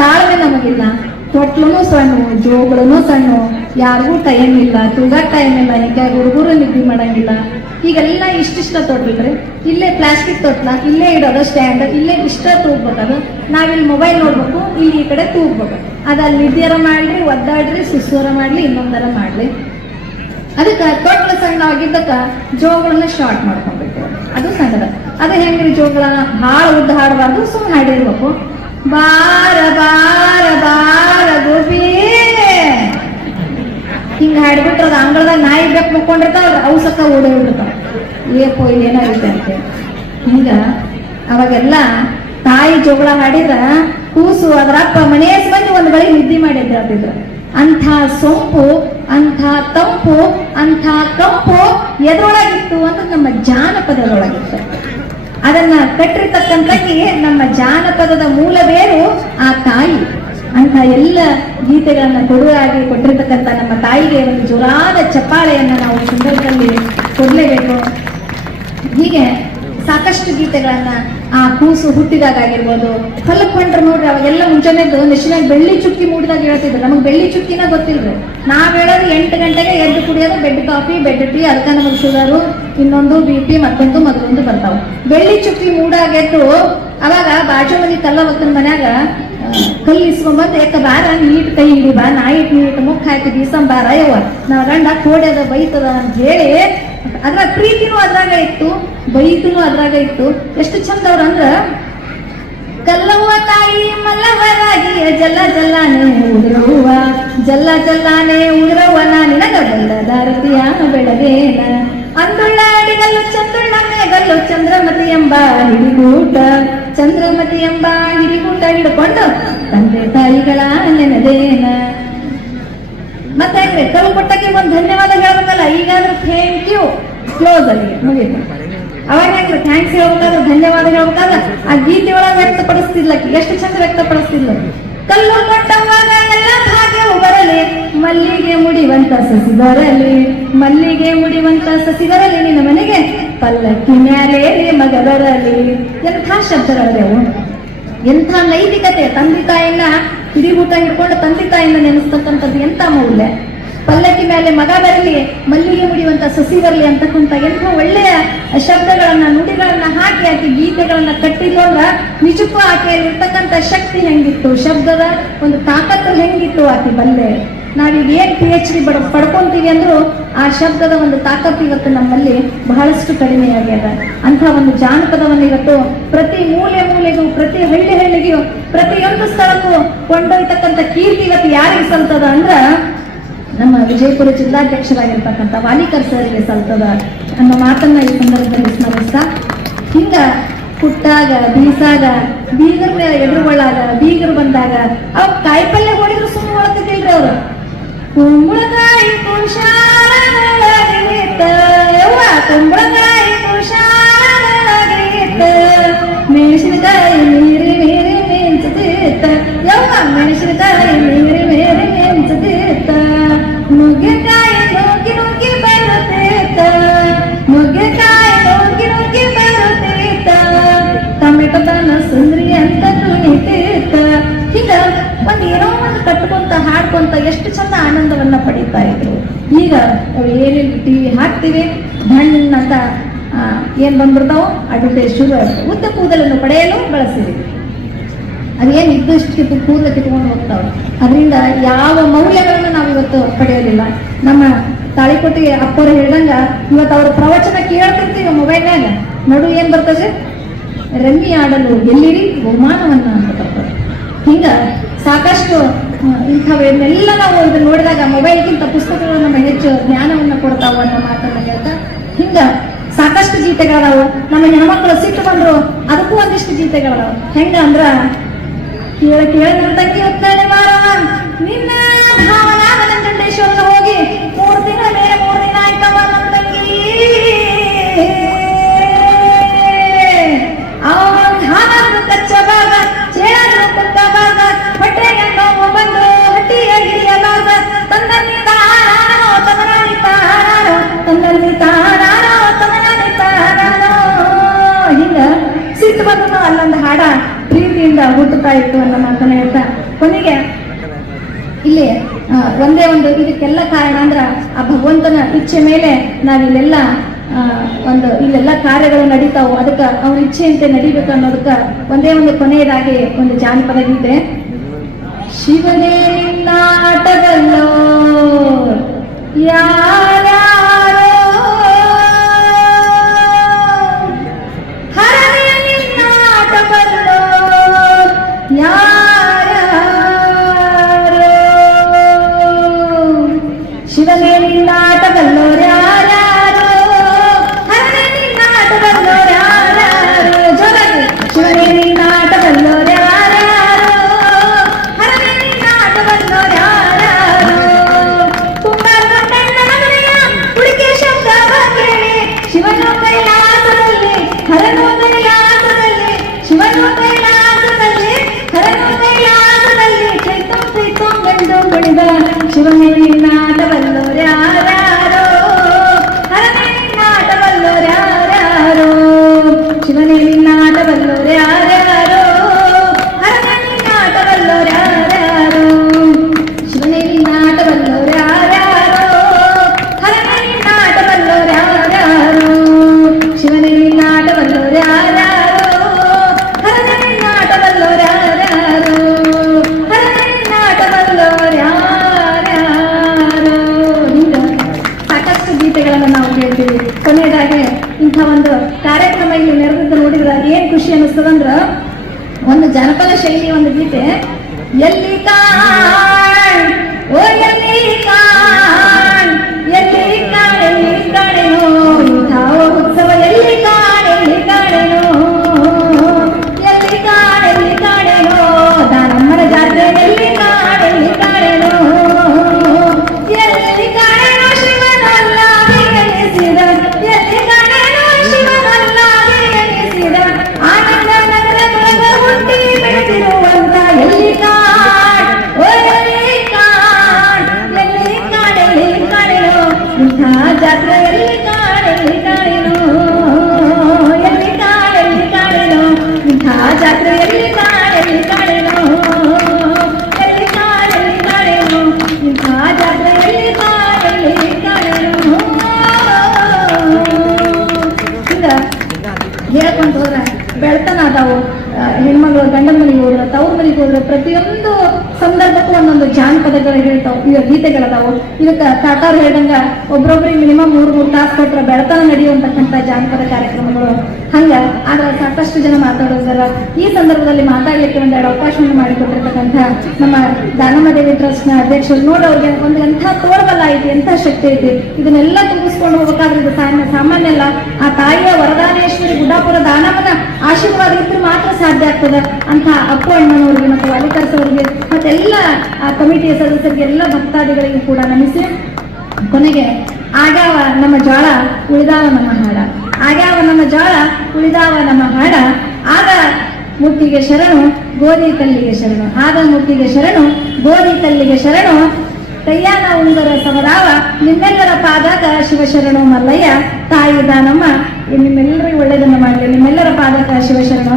ತಾಳ್ಮೆ ನಮಗಿಲ್ಲ. ತೊಟ್ಲೂ ಸಣ್ಣ, ಜೋಗಳೂ ಸಣ್ಣ, ಯಾರಿಗೂ ಟೈಮ್ ಇಲ್ಲ, ತೂಗಾಕ ಟೈಮ್ ಇಲ್ಲ, ಯಾಕೆ ಹುಡುಗರು ನಿದ್ದೆ ಮಾಡಂಗಿಲ್ಲ. ಈಗೆಲ್ಲ ಇಷ್ಟಿಷ್ಟ ತೊಟ್ಲ್ರಿ, ಇಲ್ಲೇ ಪ್ಲಾಸ್ಟಿಕ್ ತೊಟ್ಲ, ಇಲ್ಲೇ ಇಡೋದು ಸ್ಟ್ಯಾಂಡ್, ಇಲ್ಲೇ ಇಷ್ಟ ತೂಗ್ಬೇಕದು. ನಾವಿಲ್ಲಿ ಮೊಬೈಲ್ ನೋಡ್ಬೇಕು, ಇಲ್ಲಿ ಈ ಕಡೆ ತೂಗ್ಬೇಕು. ಅದು ಅಲ್ಲಿ ನಿದ್ದೆಯರ ಮಾಡ್ಲಿ, ಒದ್ದಾಡ್ರಿ, ಸುಸ್ಸೂರ ಮಾಡ್ಲಿ, ಇನ್ನೊಂದರ ಮಾಡ್ಲಿ. ಅದಕ್ಕೆ ತೊಟ್ಲ ಸಣ್ಣವಾಗಿದ್ದಕ್ಕ ಜೋಗಳನ್ನ ಶಾರ್ಟ್ ಮಾಡ್ಕೊಬೇಕು. ಅದು ಸಣ್ಣದ. ಅದು ಹೆಂಗ್ರಿ ಜೋಗಳ ಭಾಳ ಉದ್ದ ಹಾಡಬಾರ್ದು, ಸುಮ್ಮನೆ ಹಾಡಿರ್ಬೇಕು. ಬಾರ ಬಾರ ಬಾರ ಗೋಪಿ ಹಿಂಗ ಹಾಡ್ಬಿಟ್ರೆ ಅದು ಅಂಗಳದಾಗ ನಾಯಿ ಬೆಕ್ ಮುಕ್ಕೊಂಡಿರ್ತಾವ, ಅವು ಸಕ್ಕ ಓಡೋಗ್ಬಿಡ್ತಾವ. ಏಪೋ ಇಲ್ಲೇನಾಗುತ್ತೆ ಅಂತ ಹಿಂಗ. ಅವಾಗೆಲ್ಲ ತಾಯಿ ಜೋಗಳ ಹಾಡಿದ್ರ ಕೂಸು ಅದರಪ್ಪ ಮನೆಯ ಮಂದಿ ಒಂದು ಬಳಿ ನಿದ್ದೆ ಮಾಡಿದ್ರು ಅಂತಿದ್ರು. ಅಂಥ ಸೊಂಪು, ಅಂಥ ತಂಪು, ಅಂಥ ಕಂಪು ಎದ್ರೊಳಗಿತ್ತು ಅಂತ ನಮ್ಮ ಜಾನಪದದೊಳಗಿತ್ತು. ಅದನ್ನ ಕಟ್ಟಿರ್ತಕ್ಕಂಥಕ್ಕೆ ನಮ್ಮ ಜಾನಪದದ ಮೂಲ ಬೇರು ಆ ತಾಯಿ. ಅಂತ ಎಲ್ಲ ಗೀತೆಗಳನ್ನ ಕೊಡುವಾಗಿ ಕೊಟ್ಟಿರ್ತಕ್ಕಂಥ ನಮ್ಮ ತಾಯಿಗೆ ಒಂದು ಜೋರಾದ ಚಪ್ಪಾಳೆಯನ್ನ ನಾವು ಸಂದರ್ಭದಲ್ಲಿ ಕೊಡ್ಲೇಬೇಕು. ಹೀಗೆ ಸಾಕಷ್ಟು ಗೀತೆಗಳನ್ನ ಆ ಕೂಸು ಹುಟ್ಟಿದಾಗ ಆಗಿರ್ಬೋದು, ಹೊಲಕ್ಕೊಂಡ್ರೆ ನೋಡ್ರಿ ಅವಾಗೆಲ್ಲ ಮುಂಚೆನೆದ್ದು ನೆಶಿನಾಗ ಬೆಳ್ಳಿ ಚುಕ್ಕಿ ಮೂಡಿದಾಗ ಹೇಳ್ತಿದ್ರು. ನಮಗೆ ಬೆಳ್ಳಿ ಚುಕ್ಕಿನ ಗೊತ್ತಿಲ್ರಿ. ನಾವ್ ಹೇಳೋದು 8 ಗಂಟೆಗೆ ಎದ್ದು ಕುಡಿಯೋದು ಬೆಡ್ ಕಾಫಿ, ಬೆಡ್ ಟೀ. ಅದಕ್ಕೆ ನಮಗೆ ಶುಗರು, ಇನ್ನೊಂದು BP, ಮತ್ತೊಂದು ಬರ್ತಾವ. ಬೆಳ್ಳಿ ಚುಕ್ಕಿ ಮೂಡಾಗೆದ್ದು ಅವಾಗ ಬಾಜು ಮನಿ ಕಲ್ಲ ಒಕ್ಕನ ಮನ್ಯಾಗ ಕಲ್ಲು ಇಸ್ಕೊಂಬಂದು ಯಾಕ ಬಾರ ನೀಟ್ ಕೈ ಹಿಡಿ ಬಾ, ನಾಯಿಟ್ ನೀಟ್ ಮುಖ ಹಾಕಿ ಬೀಸಂಬಾರ ಯವ್ವ ನಾವ್ ಗಂಡ ಕೋಡ್ಯದ ಬೈತದ ಅಂತ ಹೇಳಿ ಅದ್ರ ಪ್ರೀತಿನೂ ಅದ್ರಾಗ ಇತ್ತು, ಬೈತನೂ ಅದ್ರಾಗ ಇತ್ತು. ಎಷ್ಟು ಚಂದ ಅವ್ರಂದ್ರ ಕಲ್ಲವ್ವ ತಾಯಿ ಮಲ್ಲವರಾಗಿಯ ಜಲ್ಲ ಜಲ್ಲಾನೆ ಉಗ್ರವ್ವ ಜಲ್ಲ ಜಲ್ಲಾನೆ ಉಗ್ರವ್ವ ನಿನಗ ಬಲ್ಲದಾರತಿಯ ಬೆಳಗೇನ ಅಂದುಳ್ಳ ಅಡಿಗಲ್ಲು ಚಂದುಳ್ಳ ಮೇಗಲ್ಲು ಚಂದ್ರಮತಿ ಎಂಬ ಹಿಡಿಗೂಟ ಚಂದ್ರಮತಿ ಎಂಬ ಹಿಡಿಗೂಟ ಹಿಡ್ಕೊಂಡು ತಂದೆ ತಾಯಿಗಳ ನೆನದೇನ. ಮತ್ತೆ ಹೆಂಗ್ರಿ ಕಲ್ಲು ಕೊಟ್ಟಕ್ಕೆ ಒಂದು ಧನ್ಯವಾದ ಹೇಳ್ಬೇಕಲ್ಲ. ಈಗಾದ್ರೂ ಥ್ಯಾಂಕ್ ಯು ಕ್ಲೋಸ್ ಅಲ್ಲಿ ಮುಗಿತು. ಅವಾಗ ಹೆಂಗ್ರಿ ಥ್ಯಾಂಕ್ಸ್ ಹೇಳ್ಬೇಕಾದ್ರೆ ಧನ್ಯವಾದ ಹೇಳ್ಬೇಕಾದ್ರೆ ಆ ಗೀತೆ ಒಳಗೆ ವ್ಯಕ್ತಪಡಿಸ್ತಿದ್ಲಕ್ಕಿ ಎಷ್ಟು ಚಂದ ವ್ಯಕ್ತಪಡಿಸ್ತಿದ್ಲ. ಕಲ್ಲು ಕೊಟ್ಟವಾಗ ಎಲ್ಲ ಭಾಗ್ಯವು ಬರಲಿ, ಮಲ್ಲಿಗೆ ಮುಡಿವಂತ ಸಸಿ ಬರಲಿ, ಮಲ್ಲಿಗೆ ಮುಡಿವಂತ ಸಸಿ ಬರಲಿ, ನಿನ್ನ ಮನೆಗೆ ಪಲ್ಲಕ್ಕಿ ಮ್ಯಾಲೆ ಮಗ ಬರಲಿ. ಎಂಥ ಶಬ್ದಗಳವು, ಎಂಥ ನೈತಿಕತೆ. ತಂದೆ ತಾಯಿನ ಇಡೀ ಊಟ ಹಿಡ್ಕೊಂಡು ತಂದೆ ತಾಯಿನ ನೆನೆಸ್ತಕ್ಕಂಥದ್ದು ಎಂತ ಮೌಲ್ಯ. ಪಲ್ಲಕ್ಕಿ ಮೇಲೆ ಮಗ ಬರಲಿ, ಮಲ್ಲಿಗೆ ಮುಡಿಯುವಂತ ಸಸಿ ಬರಲಿ ಅಂತಕ್ಕಂಥ ಎಂಥ ಒಳ್ಳೆಯ ಶಬ್ದಗಳನ್ನ ನುಡಿಗಳನ್ನ ಹಾಕಿ ಆಕೆ ಗೀತೆಗಳನ್ನ ಕಟ್ಟಿಕೊಂಡ್ರ ನಿಜಕ್ಕೂ ಆಕೆಯಲ್ಲಿ ಇರ್ತಕ್ಕಂಥ ಶಕ್ತಿ ಹೆಂಗಿತ್ತು, ಶಬ್ದದ ಒಂದು ತಾಕತ್ತು ಹೆಂಗಿತ್ತು ಆಕೆ ಬಲ್ಲೆ. ನಾವೀಗ ಏನ್ PhD ಪಡ್ಕೊಂತೀವಿ ಅಂದ್ರೂ ಆ ಶಬ್ದದ ಒಂದು ತಾಕತ್ತು ಇವತ್ತು ನಮ್ಮಲ್ಲಿ ಬಹಳಷ್ಟು ಕಡಿಮೆಯಾಗ್ಯದ. ಅಂತ ಒಂದು ಜಾನಪದವನ್ನು ಇವತ್ತು ಪ್ರತಿ ಮೂಲೆ ಮೂಲೆಗೂ, ಪ್ರತಿ ಹಳ್ಳಿ ಹಳ್ಳಿಗೂ, ಪ್ರತಿಯೊಂದು ಸ್ಥಳಕ್ಕೂ ಕೊಂಡೊಯ್ತಕ್ಕಂಥ ಕೀರ್ತಿ ಇವತ್ತು ಯಾರಿಗೆ ಸಲ್ತದ ಅಂದ್ರ ನಮ್ಮ ವಿಜಯಪುರ ಜಿಲ್ಲಾಧ್ಯಕ್ಷರಾಗಿರ್ತಕ್ಕಂಥ ವಾಲಿಕರ್ ಸರ್ಗೆ ಸಲ್ತದ ಅನ್ನೋ ಮಾತನ್ನ ಈ ಸಂದರ್ಭದಲ್ಲಿ ಸ್ಮರಿಸ್ತಾ, ಹಿಂಗ ಹುಟ್ಟಾಗ ಬೀಸಾಗ ಬೀಗರ ಎದುರುಗೊಳ್ಳಾಗ ಬೀಗರು ಬಂದಾಗ ಅವ್ ಕಾಯಿಪಲ್ಯ ಹೊಡಿದ್ರು ಸುಮ್ಮನೆ ಹೊಳತಿದ್ದಿಲ್ರಿ ಅವ್ರು. ಕುಂಬಳಕಾಯಿ ಕುಶಾಲಗಳಾಗಿತ್ತ ಯವ್ವ, ಕುಂಬಳಕಾಯಿ ಕುಶಾಲಗಳಾಗಿತ್ತ, ಮೆಣಸಿನಕಾಯಿ ಮೀರಿ ಮೀರಿ ಮೆಂಚದಿತ್ತ ಯವ್ವ, ಮೆಣಸಿನಕಾಯಿ ಮೀರಿ ಮೀರಿ ಮೆಂಚದಿತ್ತ, ನುಗ್ಗೆಕಾಯಿ ನುಗ್ಗಿ ನುಗ್ಗಿ ಬರುತ್ತಿತ್ತ, ನುಗ್ಗೆಕಾಯಿ ನುಗ್ಗಿ ನುಗ್ಗಿ ಬರುತ್ತಿತ್ತ, ಟೊಮೆಟೊದನ್ನ ಸುಂದ್ರಿ ಅಂತ ತುಣಿತಿತ್ತ. ಈಗ ಏನೋ ಒಂದು ಕಟ್ಕೊಂತ ಹಾಡ್ಕೊಂತ ಎಷ್ಟು ಚಂದ ಆನಂದವನ್ನ ಪಡೀತಾ ಇದ್ರು. ಈಗ ಏನೇನು TV ಹಾಕ್ತಿವಿ, ಧಣ್ಣ ಅಂತ ಏನ್ ಬಂದ್ಬಿಡ್ತಾವೋ ಅಡ್ವರ್ಟೈಸ್ ಶುರು ಆಯ್ತು. ಉದ್ದ ಕೂದಲನ್ನು ಪಡೆಯಲು ಬಳಸಿದ್ವಿ, ಅದೇನು ಇದ್ದಷ್ಟು ಕೂದಲು ಕಿತ್ಕೊಂಡು ಹೋಗ್ತಾವೆ. ಅದರಿಂದ ಯಾವ ಮೌಲ್ಯಗಳನ್ನು ನಾವು ಇವತ್ತು ಪಡೆಯೋದಿಲ್ಲ. ನಮ್ಮ ತಾಳಿಕೋಟಿ ಅಪ್ಪರು ಹೇಳ್ದಂಗ ಇವತ್ತು ಅವ್ರ ಪ್ರವಚನ ಕೇಳ್ತಿರ್ತೀವಿ ಮೊಬೈಲ್ನಾಗ, ನಡು ಏನ್ ಬರ್ತದೆ, ರಮ್ಮಿ ಆಡಲು ಎಲ್ಲಿರಿ ಬಹುಮಾನವನ್ನ ಅಂತ ಬರ್ತಾರೆ. ಹಿಂಗ ಸಾಕಷ್ಟು ಇಂಥವೆಲ್ಲ ನಾವು ಇದನ್ನ ನೋಡಿದಾಗ ಮೊಬೈಲ್ಗಿಂತ ಪುಸ್ತಕಗಳು ನಮ್ಮ ಹೆಚ್ಚು ಜ್ಞಾನವನ್ನ ಕೊಡ್ತಾವ ಅನ್ನೋ ಮಾತನ್ನ ಹೇಳ್ತಾ, ಹಿಂಗ ಸಾಕಷ್ಟು ಗೀತೆಗಳದಾವು. ನಮ್ಮ ಹೆಣ್ಮಕ್ಳು ಸಿಟ್ಟು ಬಂದ್ರು ಅದಕ್ಕೂ ಒಂದಿಷ್ಟು ಗೀತೆಗಳದಾವ. ಹೆಂಗ ಅಂದ್ರ, ಕೇಳ ಕೇಳ ತಂಗಿ ಹೊತ್ತಾಳೆ ಬಾರ ನಿನ್ನ ಭಾವನಾ ನಂಜುಂಡೇಶ್ವರ ಹೋಗಿ 3 ದಿನ ಮೇಲೆ 3 ದಿನ ಆಯ್ತವ ನನ್ನ ತಂಗಿ. ಹಾಲು ಕಚ್ಚ ಭಾಗ ಚೇಳಲು ಕುಕ್ಕ ಭಾಗ ಹೊಟ್ಟೆಯ ನೋವು ಬಂದು ಹಟ್ಟಿಯ ಗಿರಿಯ ಭಾಗ ತಂದಲ್ಲಿ ತಾನಾನೋ ತಮನಾನಿ ತಾನಾನೋ ತಂದಲ್ಲಿ ತಾನಾನೋ ತಮನಾನಿ ತಾನಾನೋ. ಹಿಂಗ ಸಿಟ್ಟು ಬಂದು ಅಲ್ಲೊಂದು ಹಾಡ ಪ್ರೀತಿಯಿಂದ ಹುಟ್ಟುತ್ತಾ ಇತ್ತು ಅನ್ನೋ ಮಾತನ್ನ ಹೇಳ್ತಾ, ಕೊನೆಗೆ ಇಲ್ಲಿ ಒಂದೇ ಒಂದು ಇದಕ್ಕೆಲ್ಲ ಕಾರಣ ಅಂದ್ರ ಆ ಭಗವಂತನ ಇಚ್ಛೆ ಮೇಲೆ ನಾವಿಲ್ಲೆಲ್ಲ ಇಲ್ಲೆಲ್ಲ ಕಾರ್ಯಗಳು ನಡೀತಾವು. ಅದಕ್ಕ ಅವ್ನ ಇಚ್ಛೆಯಂತೆ ನಡಿಬೇಕು ಅನ್ನೋದಕ್ಕ ಒಂದೇ ಒಂದು ಕೊನೆಯದಾಗಿ ಒಂದು ಜಾನಪದ ಗೀತೆ. ಶಿವನೇ ನಿನ್ನಾಟದಲ್ಲೋ ಯಾರ್ಯಾರೋ ಹರನೇ ನಿನ್ನಾಟದಲ್ಲೋ ಯಾರ್ಯಾರೋ, ಶಿವನೇ ನಿನ್ನಾಟದಲ್ಲೋ ಯಾರ್ಯಾರೋ, ಹರನೇ ನಿನ್ನಾಟದಲ್ಲೋ ಯಾರ್ಯಾರೋ, ಜೋರಾಗಿ ಶಿವನೇ ನಿನ್ನಾಟದಲ್ಲೋ ಯಾರ್ಯಾರೋ, ಹರನೇ ನಿನ್ನಾಟದಲ್ಲೋ ಯಾರ್ಯಾರೋ, ಕುಂಬಾರ ಕಣ್ಣನ ಮನೆಯ ಹುಡುಗಿ ಶಬ್ದವ ಕೇಳಿ ಶಿವನು ಕೈಲಾಸದಲ್ಲಿ ಹರನು ಕೈಲಾಸದಲ್ಲಿ, ಶಿವನು ಕೈಲಾಸದಲ್ಲಿ ಹರನು ಕೈಲಾಸದಲ್ಲಿ, ಚೈತಂ ಗಂಡು ಕುಣಿದ ಶಿವನೇ ನಿನ್ನಾಟವಲ್ಲೋ ಯಾರ್ಯಾರೋ, ಹರನೇ ನಿನ್ನಾಟವಲ್ಲೋ ಯಾರ್ಯಾರೋ, ಶಿವನೇ ನಿನ್ನಾಟವಲ್ಲೋ ಯಾರ್ಯಾರೋ, ಹರನೇ ನಿನ್ನಾಟವಲ್ಲೋ ಯಾರ್ಯಾರೋ, ಶಿವನೇ ನಿನ್ನಾಟವಲ್ಲೋ ಯಾರ್ಯಾರೋ, ಹರನೇ ನಿನ್ನಾಟವಲ್ಲೋ ಯಾರ್ಯಾರೋ, ಶಿವನೇ ನಿನ್ನಾಟವಲ್ಲೋ ಯಾರ್ಯಾರೋ, ಹರನೇ ನಿನ್ನಾಟವಲ್ಲೋ ಯಾರ್ಯಾರೋ, ಹರನೇ ನಿನ್ನಾಟವಲ್ಲೋ ಯಾರ್ಯಾರೋ. ಹಿಂಗ ಸಾಕಷ್ಟು ಗೀತೆಗಳನ್ನು ನಾವು ಕೇಳ್ತೀವಿ. ಕೊನೆಯದಾಗಿ ಇಂಥ ಒಂದು ಕಾರ್ಯಕ್ರಮ ಇಲ್ಲಿ ನೆರೆದಿದ್ದು ನೋಡಿದ್ರೆ ಏನ್ ಖುಷಿ ಅನ್ನಿಸ್ತದಂದ್ರ, ಒಂದು ಜನಪದ ಶೈಲಿ ಒಂದು ಗೀತೆ. ಎಲ್ಲಿ ಕಾಣ್ ಓ ಎಲ್ಲಿ ಕಾಣ್, ಎಲ್ಲಿ ಕಾಣೆಲ್ಲಿ ಕಾಣೆನೋ ಇಂಥ ಉತ್ಸವ, ಎಲ್ಲಿ ಕಾಣೆಲ್ಲಿ ಕಾಣೆನೋ, ಎಲ್ಲಿ ಕಾಣೆಲ್ಲಿ ಕಾಣೆನೋ ದಾನಮ್ಮನ ಜಾತ್ರೆ, ಎಲ್ಲಿ ಕಾಣೆಲ್ಲಿ ಕಾಣೆನೋ, ಎಲ್ಲಿ ಕಾಣೆನೋ ಶಿವನಲ್ಲ ಎನಿಸಿದ, ಎಲ್ಲಿ ಕಾಣೆನೋ ಶಿವನಲ್ಲ ಎನಿಸಿದ, ಆನಂದ ನಗರದೊಳಗ ಹುಟ್ಟಿ ಬೆಳೆದಿರುವಂತ ಎಲ್ಲಿ ಕಾಣ್ ಓ ಎಲ್ಲಿ ಕಾಣ್, ಎಲ್ಲಿ ಕಾಣೆಲ್ಲಿ ಕಾಣೆನೋ ಇಂಥ ಜಾತ್ರೆ, ಎಲ್ಲಿ ಕಾಣ್ ಹೋದ್ರೆ ಬೆಳ್ತನ ಅದಾವು. ಹೆಣ್ಮಗಳು ಗಂಡನ ಮನೆಗೆ ಹೋದ್ರೆ, ತವ್ರ ಮನೆಗೆ ಹೋದ್ರೆ, ಪ್ರತಿಯೊಂದು ಸಂದರ್ಭಕ್ಕೂ ಒಂದೊಂದು ಜಾನಪದಗಳು ಹೇಳ್ತಾವ, ಇವ ಗೀತೆಗಳದಾವು. ಇದಕ್ಕೆ ಕಾಟಾರ್ ಹೇಳ್ದಂಗ ಒಬ್ರೊಬ್ರಿಗೆ ಮಿನಿಮಮ್ 3 ತಾಸು ಕೊಟ್ರೆ ಬೆಳ್ತನ ನಡೆಯುವಂತಕ್ಕಂಥ ಜಾನಪದ ಕಾರ್ಯಕ್ರಮಗಳು ಹಂಗ. ಆದ್ರೆ ಸಾಕಷ್ಟು ಜನ ಮಾತಾಡೋದರ ಈ ಸಂದರ್ಭದಲ್ಲಿ ಮಾತಾಡ್ಲಿಕ್ಕೆ ಒಂದೆರಡು ಅವಕಾಶವನ್ನು ಮಾಡಿಕೊಟ್ಟಿರ್ತಕ್ಕಂಥ ನಮ್ಮ ದಾನಮ್ಮದೇವಿ ಟ್ರಸ್ಟ್ ನ ಅಧ್ಯಕ್ಷರು ನೋಡಿ, ಅವ್ರಿಗೆ ಒಂದು ಎಂಥ ತೋಳ್ಬಲ ಐತಿ, ಎಂಥ ಶಕ್ತಿ ಐತಿ. ಇದನ್ನೆಲ್ಲ ತುಂಬಿಸ್ಕೊಂಡು ಹೋಗ್ಬೇಕಾದ್ರೆ ಇದು ಸಾಮಾನ್ಯ ಅಲ್ಲ. ಆ ತಾಯಿಯ ವರದಾನೇಶ್ವರಿ ಗುಡ್ಡಾಪುರ ದಾನಮ್ಮನ ಆಶೀರ್ವಾದ ಇದ್ರೆ ಮಾತ್ರ ಸಾಧ್ಯ ಆಗ್ತದೆ ಅಂತ ಅಪ್ಪು ಅಣ್ಣನವ್ರಿಗೆ ಮತ್ತು ವಾಲಿಕರ್ಸ್ ಅವರಿಗೆ ಮತ್ತೆಲ್ಲ ಆ ಕಮಿಟಿಯ ಸದಸ್ಯರಿಗೆ, ಎಲ್ಲ ಭಕ್ತಾದಿಗಳಿಗೂ ಕೂಡ ನಮಿಸಿ ಕೊನೆಗೆ ಆಗ್ಯಾವ ನಮ್ಮ ಜ್ವಾಳ ಉಳಿದಾವ ನಮ್ಮ ಹಾಡ, ಆಗ್ಯಾವ ನಮ್ಮ ಜ್ವಾಳ ಉಳಿದಾವ ನಮ್ಮ ಹಾಡ, ಆಗ ಮುಟ್ಟಿಗೆ ಶರಣು ಗೋಧಿ ಕಲ್ಲಿಗೆ ಶರಣು, ಆಗ ಮುಟ್ಟಿಗೆ ಶರಣು ಗೋಧಿ ಕಲ್ಲಿಗೆ ಶರಣು, ಕೈಯಾನ ಉಂಗರ ಸಮರಾವ ನಿಮ್ಮೆಲ್ಲರ ಪಾದಾಗ ಶಿವಶರಣು ಮಲ್ಲಯ್ಯ, ತಾಯಿ ದಾನಮ್ಮ ನಿಮ್ಮೆಲ್ಲರಿಗೂ ಒಳ್ಳೆಯದನ್ನು ಮಾಡಲಿ, ನಿಮ್ಮೆಲ್ಲರ ಪಾದಕ ಶಿವಶರಣು